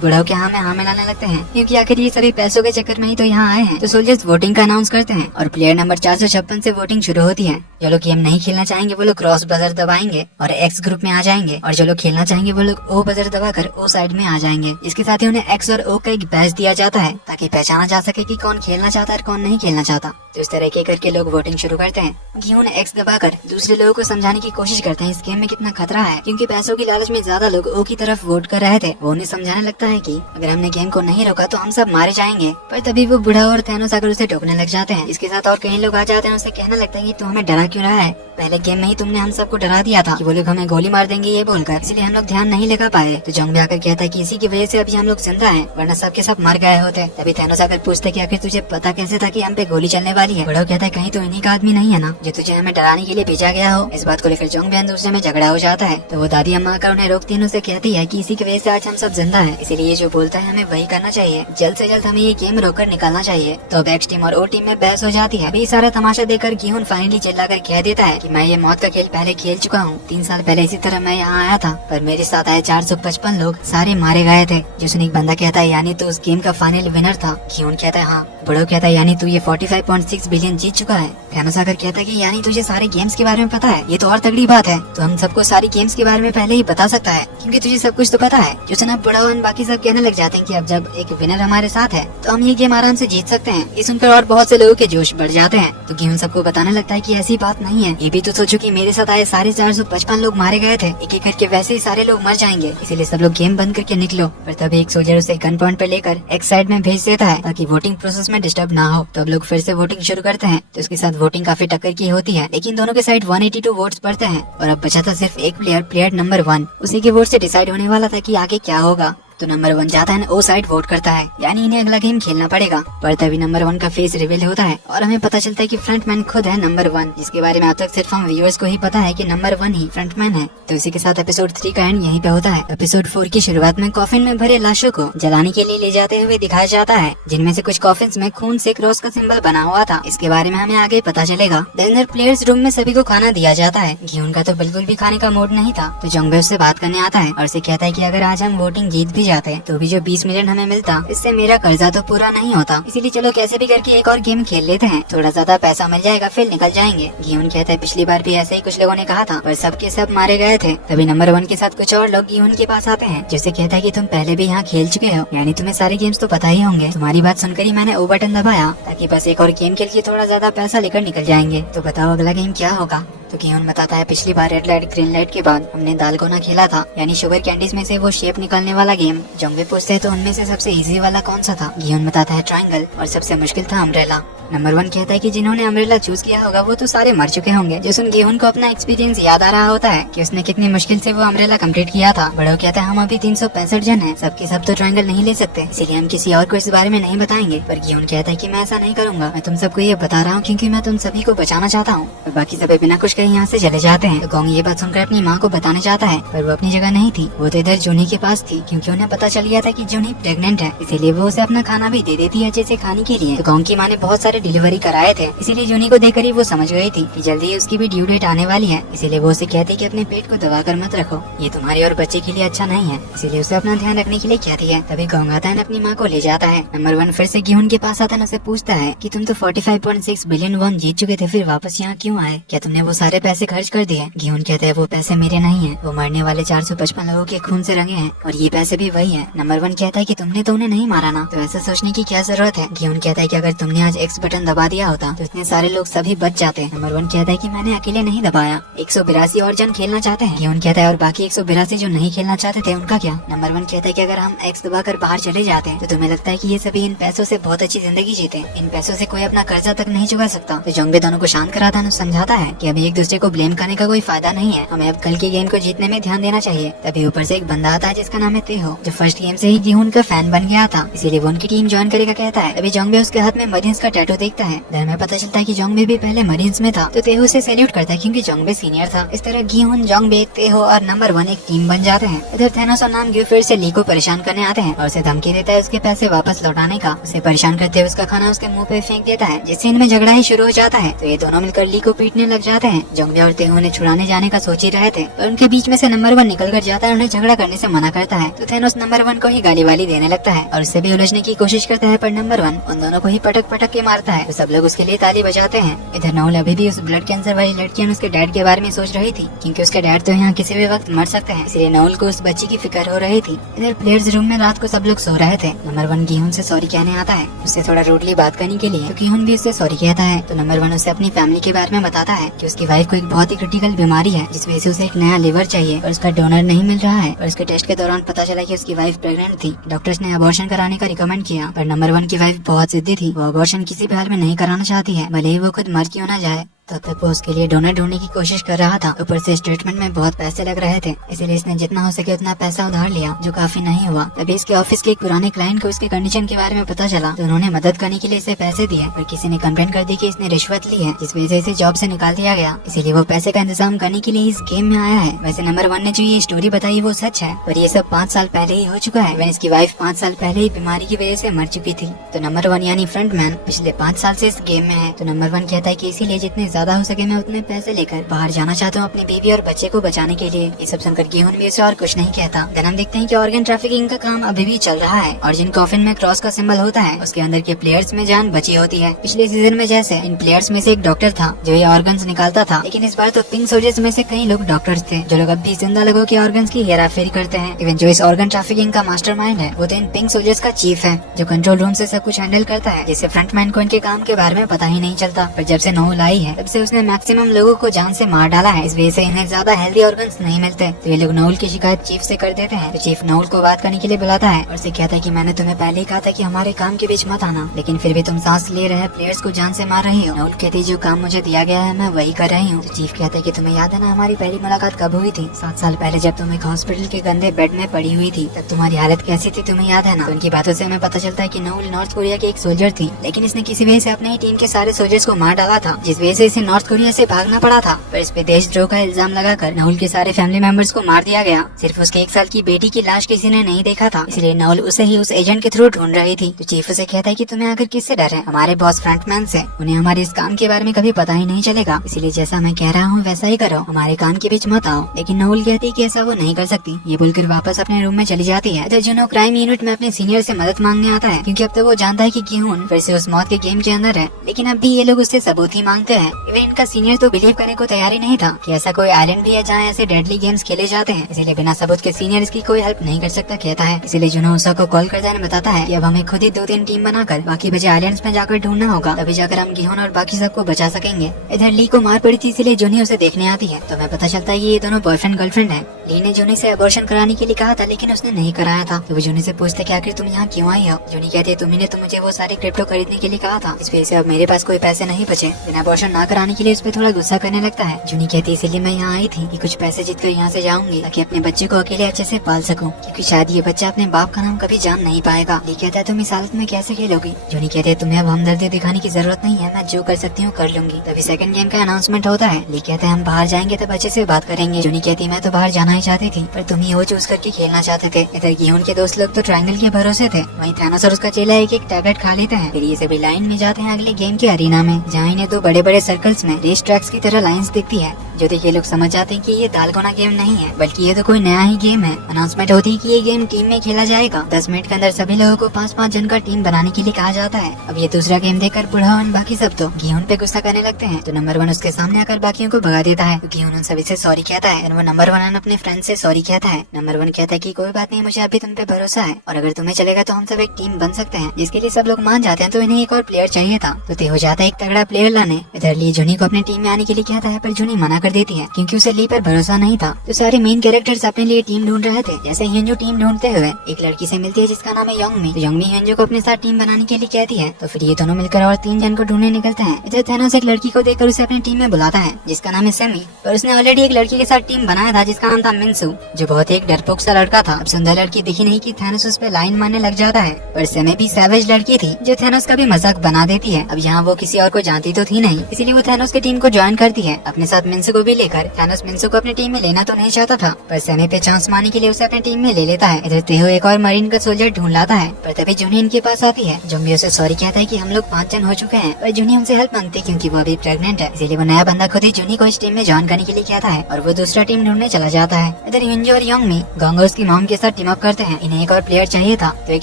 बुढ़ाऊ के हाँ मिलाने लगते हैं, क्योंकि आखिर ये सभी पैसों के चक्कर में ही तो यहाँ आए हैं। तो सोल्जर्स वोटिंग का अनाउंस करते हैं और प्लेयर नंबर 456 से वोटिंग शुरू होती है। जो लोग गेम नहीं खेलना चाहेंगे वो लोग क्रॉस बजर दबाएंगे और एक्स ग्रुप में आ जाएंगे, और जो लोग खेलना चाहेंगे वो लोग ओ बजर दबाकर ओ साइड में आ जाएंगे। इसके साथ ही उन्हें एक्स और ओ का एक बैच दिया जाता है ताकि पहचाना जा सके कि कौन खेलना चाहता है और कौन नहीं खेलना चाहता। तो इस तरह के करके लोग वोटिंग शुरू करते हैं। घियोन एक्स दबाकर दूसरे लोगों को समझाने की कोशिश करते हैं इस गेम में कितना खतरा है, क्योंकि पैसों की लालच में ज्यादा लोग ओ की तरफ वोट कर रहे थे। वो उन्हें समझाने लगता है कि अगर हमने गेम को नहीं रोका तो हम सब मारे जाएंगे। पर तभी वो बुढ़ा और थैनोस आकर उसे टोकने लग जाते हैं। इसके साथ और कई लोग आ जाते हैं, उसे कहने लगते हैं कि तू हमें डरा क्यों रहा है, पहले गेम में ही तुमने हम सबको डरा दिया था कि वो लोग हमें गोली मार देंगे ये बोलकर, इसलिए हम लोग ध्यान नहीं लगा पाए। तो जोंग भी आकर कहता है कि इसी की वजह से अभी हम लोग जिंदा हैं, वरना सब के सब मर गए होते। तभी थैनोस आकर पूछते कि आखिर तुझे पता कैसे था कि हम पे गोली चलने वाली है। बुढ़ा कहता है कहीं तो इन्हीं का आदमी नहीं है ना जो तुझे हमें डराने के लिए भेजा गया हो। इस बात को लेकर जोंग बहन दूसरे में झगड़ा हो जाता है। तो वो दादी अम्मा आकर उन्हें रोकती है, उसे कहती है कि इसी की वजह से आज हम सब जिंदा है, इसीलिए जो बोलता है हमें वही करना चाहिए, जल्द से जल्द हमें ये गेम रोककर निकालना चाहिए। तो अब एक्स टीम और ओ टीम में बहस हो जाती है। अभी सारा तमाशा देखकर घियोन फाइनली चिल्लाकर कह देता है कि मैं ये मौत का खेल पहले खेल चुका हूँ। 3 साल पहले इसी तरह मैं यहाँ आया था, पर मेरे साथ आए 455 लोग सारे मारे गए थे। जिसने एक बंदा कहता है यानी तू उस गेम का फाइनल विनर था। घियोन कहता है हाँ। बुढ़ो कहता है यानी तू ये 45.6 बिलियन जीत चुका है। थैनोस आकर कहता है कि यानी तुझे सारे गेम्स के बारे में पता है, ये तो और तगड़ी बात है। तो हम सबको सारी गेम्स के बारे में पहले ही बता सकता है, क्योंकि तुझे सब कुछ तो पता है। जो सुना बुढ़ा बाकी सब कहने लग जाते हैं कि अब जब एक विनर हमारे साथ है तो हम ये गेम आराम से जीत सकते हैं। ये सुनकर और बहुत से लोगों के जोश बढ़ जाते हैं। तो घियोन सबको बताने लगता है कि ऐसी बात नहीं है, ये भी तो सोचो कि मेरे साथ आए सारे 455 लोग मारे गए थे, एक एक करके वैसे ही सारे लोग मर जाएंगे, इसीलिए सब लोग गेम बंद करके निकलो। पर तभी एक सोल्जर उसे गन पॉइंट पर लेकर एक साइड में भेज देता है ताकि वोटिंग प्रोसेस में डिस्टर्ब ना हो। तो अब लोग फिर से वोटिंग शुरू करते हैं। तो इसके साथ वोटिंग काफी टक्कर की होती है, लेकिन दोनों के साइड 182 वोट्स पड़ते हैं और अब बचा था सिर्फ एक प्लेयर, प्लेयर नंबर 1। उसी के वोट से डिसाइड होने वाला था कि आगे क्या होगा। तो नंबर 1 जाता है ओ साइड वोट करता है, यानी इन्हें अगला गेम खेलना पड़ेगा। पर तभी नंबर 1 का फेस रिवील होता है और हमें पता चलता है कि फ्रंटमैन खुद है नंबर 1, जिसके बारे में अब तक सिर्फ हम व्यूअर्स को ही पता है कि नंबर 1 ही फ्रंटमैन है। तो इसी के साथ एपिसोड 3 का एंड यहीं पे होता है। एपिसोड 4 की शुरुआत में कॉफिन में भरे लाशों को जलाने के लिए ले जाते हुए दिखाया जाता है, जिनमें से कुछ कॉफिन में खून से क्रॉस का सिंबल बना हुआ था। इसके बारे में हमें आगे पता चलेगा। देन प्लेयर्स रूम में सभी को खाना दिया जाता है। घियोन का तो बिल्कुल भी खाने का मूड नहीं था, तो जोंग उससे बात करने आता है और उसे कहता है कि अगर आज हम वोटिंग जीत भी जाते तो भी जो 20 मिलियन हमें मिलता, इससे मेरा कर्जा तो पूरा नहीं होता, इसीलिए चलो कैसे भी करके एक और गेम खेल लेते हैं, थोड़ा ज्यादा पैसा मिल जाएगा फिर निकल जाएंगे। घियोन कहता है पिछली बार भी ऐसे ही कुछ लोगों ने कहा था, पर सबके सब मारे गए थे। तभी नंबर 1 के साथ कुछ और लोग घियोन के पास आते हैं, जिससे कहता है कि तुम पहले भी यहाँ खेल चुके हो, यानी तुम्हें सारे गेम्स तो पता ही होंगे। तुम्हारी बात सुनकर ही मैंने ओ बटन दबाया ताकि बस एक और गेम खेल के थोड़ा ज्यादा पैसा लेकर निकल जाएंगे। तो बताओ अगला गेम क्या होगा। तो घियोन बताता है पिछली बार रेड लाइट ग्रीन लाइट के बाद हमने दालगोना खेला था, यानी शुगर कैंडीज में से वो शेप निकालने वाला गेम। जोंग पूछते हैं तो उनमें से सबसे इजी वाला कौन सा था। घियोन बताता है ट्रायंगल, और सबसे मुश्किल था अम्ब्रेला। नंबर 1 कहता है कि जिन्होंने अम्ब्रेला चूज किया होगा वो तो सारे मर चुके होंगे। जो सुन घियोन को अपना एक्सपीरियंस याद आ रहा होता है कि उसने कितनी मुश्किल से वो अम्ब्रेला कंप्लीट किया था। बड़ो कहता है हम अभी 365 जन हैं, सबके सब तो ट्रायंगल नहीं ले सकते, इसीलिए हम किसी और को इस बारे में नहीं बताएंगे। पर घियोन कहता है कि मैं ऐसा नहीं करूंगा, मैं तुम सबको ये बता रहा हूँ क्योंकि मैं तुम सभी को बचाना चाहता हूँ। और बाकी सब बिना कुछ कहीं यहाँ से चले जाते हैं। तो गोंग ये बात सुनकर अपनी माँ को बताने चाहता है, पर वो अपनी जगह नहीं थी, वो तो इधर जूनी के पास थी, क्योंकि उन्हें पता चल गया था कि जूनी प्रेग्नेंट है, इसीलिए वो उसे अपना खाना भी दे देती है जैसे खाने के लिए। तो गोंग की माँ ने बहुत सारे डिलीवरी कराए थे, इसीलिए जूनी को देखकर ही वो समझ गई थी कि जल्दी ही उसकी भी ड्यू डेट आने वाली है। इसीलिए वो उसे कहती है कि अपने पेट को दबाकर मत रखो, ये तुम्हारे और बच्चे के लिए अच्छा नहीं है, इसीलिए उसे अपना ध्यान रखने के लिए कहती है। तभी गोंग आता है अपनी माँ को ले जाता है। नंबर 1 फिर से घियोन के पास आता है, उसे पूछता है कि तुम तो 45.6 बिलियन वॉन जीत चुके थे, फिर वापस यहाँ क्यों आए, क्या तुमने वो सारे सारे पैसे खर्च कर दिए। गियोन कहता है वो पैसे मेरे नहीं है, वो मरने वाले 455 लोगों के खून से रंगे हैं और ये पैसे भी वही है। नंबर 1 कहता है कि तुमने तो उन्हें नहीं मारा ना, तो ऐसा सोचने की क्या जरूरत है। गियोन कहता है कि अगर तुमने आज X बटन दबा दिया होता तो इतने सारे लोग सभी बच जाते। नंबर 1 कहता है कि मैंने अकेले नहीं दबाया, 182 और जन खेलना चाहते हैं। गियोन कहता है और बाकी 182 जो नहीं खेलना चाहते थे उनका क्या। नंबर 1 कहता है कि अगर हम X दबाकर बाहर चले जाते हैं तो तुम्हें लगता है कि ये सभी इन पैसों से बहुत अच्छी जिंदगी जीते, इन पैसों से कोई अपना कर्जा तक नहीं चुका सकता। तो जोंगबे दोनों को शांत कराता है, समझाता है कि अभी एक दूसरे को ब्लेम करने का कोई फायदा नहीं है, हमें अब कल के गेम को जीतने में ध्यान देना चाहिए। तभी ऊपर से एक बंदा आता है जिसका नाम है तेहो, जो फर्स्ट गेम से ही गिहोन का फैन बन गया था, इसीलिए वो उनकी टीम ज्वाइन करेगा कहता है। तभी जोंगबे उसके हाथ में मरीन्स का टैटू देखता है। घर में पता चलता है कि जोंगबे भी पहले मरीन्स में था, तो तेहो उसे सैल्यूट करता है क्योंकि जोंगबे सीनियर था। इस तरह गिहोन, जोंगबे, तेहो और नंबर 1 एक टीम बन जाते हैं। इधर थैनोस और नामग्यो फिर से ली को परेशान करने आते हैं और उसे धमकी देता है उसके पैसे वापस लौटाने का। उसे परेशान करते हुए उसका खाना उसके मुंह पे फेंक देता है, जिससे इनमें झगड़ा ही शुरू हो जाता है। तो ये दोनों मिलकर ली को पीटने लग जाते हैं। जोंगबे और तेहो ने छुड़ाने जाने का सोच ही रहे थे और उनके बीच में से नंबर 1 निकल कर जाता है, उन्हें झगड़ा करने से मना करता है। तो थैनोस नंबर 1 को ही गाली वाली देने लगता है और उससे भी उलझने की कोशिश करता है, पर नंबर 1 उन दोनों को ही पटक पटक के मारता है। तो सब लोग उसके लिए ताली बजाते हैं। इधर नहुल अभी भी उस ब्लड कैंसर वाली लड़की और उसके डैड के बारे में सोच रही थी, क्योंकि उसके डैड तो यहाँ किसी भी वक्त मर सकते हैं, इसलिए नहुल को उस बच्ची की फिक्र हो रही थी। इधर प्लेयर्स रूम में रात को सब लोग सो रहे थे। नंबर 1 गिहोन से सॉरी कहने आता है, उससे थोड़ा रूडली बात करने के लिए, तो गिहोन भी उससे सॉरी कहता है। तो नंबर 1 उसे अपनी फैमिली के बारे में बताता है कि उसकी वाइफ को एक बहुत ही क्रिटिकल बीमारी है, जिस वजह से उसे एक नया लिवर चाहिए और उसका डोनर नहीं मिल रहा है। और उसके टेस्ट के दौरान पता चला कि उसकी वाइफ प्रेग्नेंट थी। डॉक्टर्स ने अबॉर्शन कराने का रिकमेंड किया, पर नंबर 1 की वाइफ बहुत जिद्दी थी, वो अबॉर्शन किसी भी हाल में नहीं कराना चाहती है, भले ही वो खुद मर क्यों ना जाए। तब तक वो उसके लिए डोनर ढूंढने की कोशिश कर रहा था। ऊपर से स्टेटमेंट में बहुत पैसे लग रहे थे, इसीलिए इसने जितना हो सके उतना पैसा उधार लिया, जो काफी नहीं हुआ। तभी इसके ऑफिस के एक पुराने क्लाइंट को इसके कंडीशन के बारे में पता चला, तो उन्होंने मदद करने के लिए इसे पैसे दिए, पर किसी ने कंप्लेंट कर दी कि इसने रिश्वत ली है, जिस वजह से इसे जॉब से निकाल दिया गया। इसीलिए वो पैसे का इंतजाम करने के लिए इस गेम में आया है। वैसे नंबर 1 ने जो ये स्टोरी बताई वो सच है, पर ये सब 5 साल पहले ही हो चुका है। इसकी वाइफ 5 साल पहले ही बीमारी की वजह से मर चुकी थी। तो नंबर 1 यानी फ्रंटमैन पिछले 5 साल से इस गेम में है। तो नंबर 1 कहता है कि इसीलिए जितने ज्यादा हो सके मैं उतने पैसे लेकर बाहर जाना चाहता हूँ अपनी बीवी और बच्चे को बचाने के लिए। ये सब सुनकर गिहोन भी उसे और कुछ नहीं कहता। देन हम देखते हैं कि ऑर्गन ट्रैफिकिंग का काम अभी भी चल रहा है और जिन कॉफिन में क्रॉस का सिंबल होता है उसके अंदर के प्लेयर्स में जान बची होती है। पिछले सीजन में जैसे इन प्लेयर्स में से एक डॉक्टर था जो ये ऑर्गन्स निकालता था, लेकिन इस बार तो पिंक सोल्जर्स में से कई लोग डॉक्टर्स थे जो लोग अब भी जिंदा लोगों के ऑर्गन्स की हेराफेरी करते हैं। इवन जो इस ऑर्गन ट्रैफिकिंग का मास्टरमाइंड है वो तो इन पिंक सोल्जर्स का चीफ है, जो कंट्रोल रूम से सब कुछ हैंडल करता है, जिससे फ्रंटमैन को इनके काम के बारे में पता ही नहीं चलता। पर जब से नहुल आई है तब से उसने मैक्सिमम लोगों को जान से मार डाला है, इस वजह से इन्हें ज्यादा हेल्दी ऑर्गन्स नहीं मिलते। तो ये लोग नहुल की शिकायत चीफ से कर देते हैं। तो चीफ नहुल को बात करने के लिए बुलाता है और उसे कहता है कि मैंने तुम्हें पहले ही कहा था कि हमारे काम के बीच मत आना, लेकिन फिर भी तुम सांस ले रहे प्लेयर्स को जान से मार रही हो। नहुल कहती है जो काम मुझे दिया गया है मैं वही कर रही हूँ। तो चीफ कहता है कि तुम्हें याद है ना हमारी पहली मुलाकात कब हुई थी? 7 साल पहले जब तुम एक हॉस्पिटल के गंदे बेड में पड़ी हुई थी, तब तुम्हारी हालत कैसी थी तुम्हें याद है ना? तो उनकी बातों से हमें पता चलता है कि नहुल नॉर्थ कोरिया की एक सोल्जर थी, लेकिन इसने किसी वजह से अपने ही टीम के सारे सोल्जर्स को मार डाला था, जिस वजह से इसे नॉर्थ कोरिया से भागना पड़ा था। पर इस पे देशद्रोह का इल्जाम लगाकर नहुल के सारे फैमिली मेंबर्स को मार दिया गया। सिर्फ उसके 1 साल की बेटी की लाश किसी ने नहीं देखा था, इसलिए नहुल उसे ही उस एजेंट के थ्रू ढूंढ रही थी। तो चीफ उसे कहता है कि तुम्हें आखिर किससे डर है? हमारे बॉस फ्रंटमैन से, उन्हें हमारे इस काम के बारे में कभी पता ही नहीं चलेगा, इसीलिए जैसा मैं कह रहा हूँ वैसा ही करो, हमारे काम के बीच मत आओ। लेकिन नहुल कहती है कि ऐसा वो नहीं कर सकती। ये बोलकर वापस अपने रूम में चली जाती है। जुनो क्राइम यूनिट में अपने सीनियर से मदद मांगने आता है, क्योंकि अब तो वो जानता है कि गिहोन फिर से उस मौत के गेम के अंदर है, लेकिन अब भी ये लोग उससे सबूत ही मांगते हैं। इवन इनका सीनियर तो बिलीव करने को तैयार ही नहीं था कि ऐसा कोई आइलैंड भी है जहाँ ऐसे डेडली गेम्स खेले जाते हैं, इसीलिए बिना सबूत के सीनियर इसकी कोई हेल्प नहीं कर सकता कहता है। इसीलिए जुनो उसा को कॉल करता है, बताता है कि अब हमें खुद ही 2-3 टीम बनाकर बाकी बचे आइलैंड्स में जाकर ढूंढना होगा, तभी जाकर हम गिहोन और बाकी सबको बचा सकेंगे। इधर ली को मार पड़ी थी, इसीलिए जूनी उसे देखने आती है। तो हमें पता चलता है कि ये दोनों बॉयफ्रेंड गर्लफ्रेंड है। ली ने जूनी से अबॉर्शन कराने के लिए कहा था, लेकिन उसने नहीं कराया था। तो वो जूनी से पूछते कि आखिर तुम यहाँ क्यों आई हो? जूनी कहती है तुम्ही ने तो मुझे वो सारे क्रिप्टो खरीदने के लिए कहा था, इस वजह से अब मेरे पास कोई पैसे नहीं बचे। बिना अबॉर्शन ना कराने के लिए उस पर थोड़ा गुस्सा करने लगता है। जूनी कहती है इसीलिए मैं यहाँ आई थी कि कुछ पैसे जीत कर यहाँ से जाऊंगी, ताकि अपने बच्चे को अकेले अच्छे से पाल सकूं, क्योंकि शायद ये बच्चा अपने बाप का नाम कभी जान नहीं पाएगा। ली कहता है तुम इस हालत में कैसे खेलोगी? जूनी कहती है तुम्हें अब हमदर्दी दिखाने की जरूरत नहीं है, मैं जो कर सकती हूँ कर लूंगी। तभी सेकंड गेम का अनाउंसमेंट होता है। ली कहते हैं हम बाहर जाएंगे तब अच्छे से बात करेंगे। जूनी कहती है मैं तो बाहर जाना ही चाहती थी, पर तुम ही वो चूज करके खेलना चाहते थे। इधर गिहोन के दोस्त लोग तो ट्रायंगल के भरोसे थे, वहीं थैनोस और उसका चेला एक एक टैबलेट खा लेते हैं। फिर ये सभी लाइन में जाते हैं अगले गेम के अरीना में, जहाँ इन्हें 2 बड़े बड़े सर्कल सर्कल्स में रेस ट्रैक्स की तरह लाइंस दिखती है, जो देख ये लोग समझ जाते हैं कि ये दालगोना गेम नहीं है बल्कि ये तो कोई नया ही गेम है। अनाउंसमेंट होती है कि ये गेम टीम में खेला जाएगा। 10 मिनट के अंदर सभी लोगों को 5-5 जन का टीम बनाने के लिए कहा जाता है। अब ये दूसरा गेम देखकर बुढ़ावन बाकी सब तो गेहूं पे गुस्सा करने लगते हैं, तो नंबर 1 उसके सामने आकर बाकियों को भगा देता है। गेहूं उन सभी से सॉरी कहता है और वो नंबर 1 अपने फ्रेंड से सॉरी कहता है। नंबर 1 कहता है कि कोई बात नहीं, मुझे अभी तुम पे भरोसा है और अगर तुम्हें चलेगा तो हम सब एक टीम बन सकते हैं, जिसके लिए सब लोग मान जाते हैं। तो इन्हें एक और प्लेयर चाहिए था, तो ते हो जाता है एक तगड़ा प्लेयर लाने। इधर ली जुनी को अपनी टीम में आने के लिए कहता है, पर जुनी मना कर देती है क्योंकि उसे ली पर भरोसा नहीं था। तो सारे मेन कैरेक्टर्स अपने लिए टीम ढूंढ रहे थे। जैसे हियंजू टीम ढूंढते हुए एक लड़की से मिलती है जिसका नाम है योंगमी। तो योंगमी हियंजू को अपने साथ टीम बनाने के लिए कहती है, तो फिर ये दोनों मिलकर और 3 जन को ढूंढने निकलते हैं। इधर थैनोस एक लड़की को देखकर उसे अपनी टीम में बुलाता है जिसका नाम है सेमी, पर उसने ऑलरेडी एक लड़की के साथ टीम बनाया था जिसका नाम था मिन्सू, जो बहुत ही एक डरपोक सा लड़का था। अब सुंदर लड़की दिखी नहीं कि थैनोस उस पे लाइन मारने लग जाता है, पर सेमी भी सैवेज लड़की थी जो थैनोस का भी मजाक बना देती है। अब यहाँ वो किसी और को जानती तो थी नहीं, इसीलिए वो थैनोस की टीम को ज्वाइन करती है अपने साथ मिन्सू को भी लेकर। थैनोस मिन्सू को अपनी टीम में लेना तो नहीं चाहता था, पर सेमी पे चांस मारने के लिए उसे अपनी टीम में ले लेता है। इधर तेहो एक और मरीन का सोल्जर ढूंढ लाता है, पर तभी जूनी इनके पास आती है। जुम्बी उसे सॉरी कहता है कि हम लोग 5 जन हो चुके हैं, पर जूनी हमसे हेल्प मांगती है क्योंकि वो अभी प्रेग्नेंट है। इसीलिए वो नया बंदा खुद ही जूनी को इस टीम में ज्वाइन करने के लिए कहता है और वो दूसरा टीम ढूंढने चला जाता है। इधर हियंजू और योंगमी गोंगो उसकी मॉम के साथ टीम अप करते हैं। इन्हें एक और प्लेयर चाहिए था, तो एक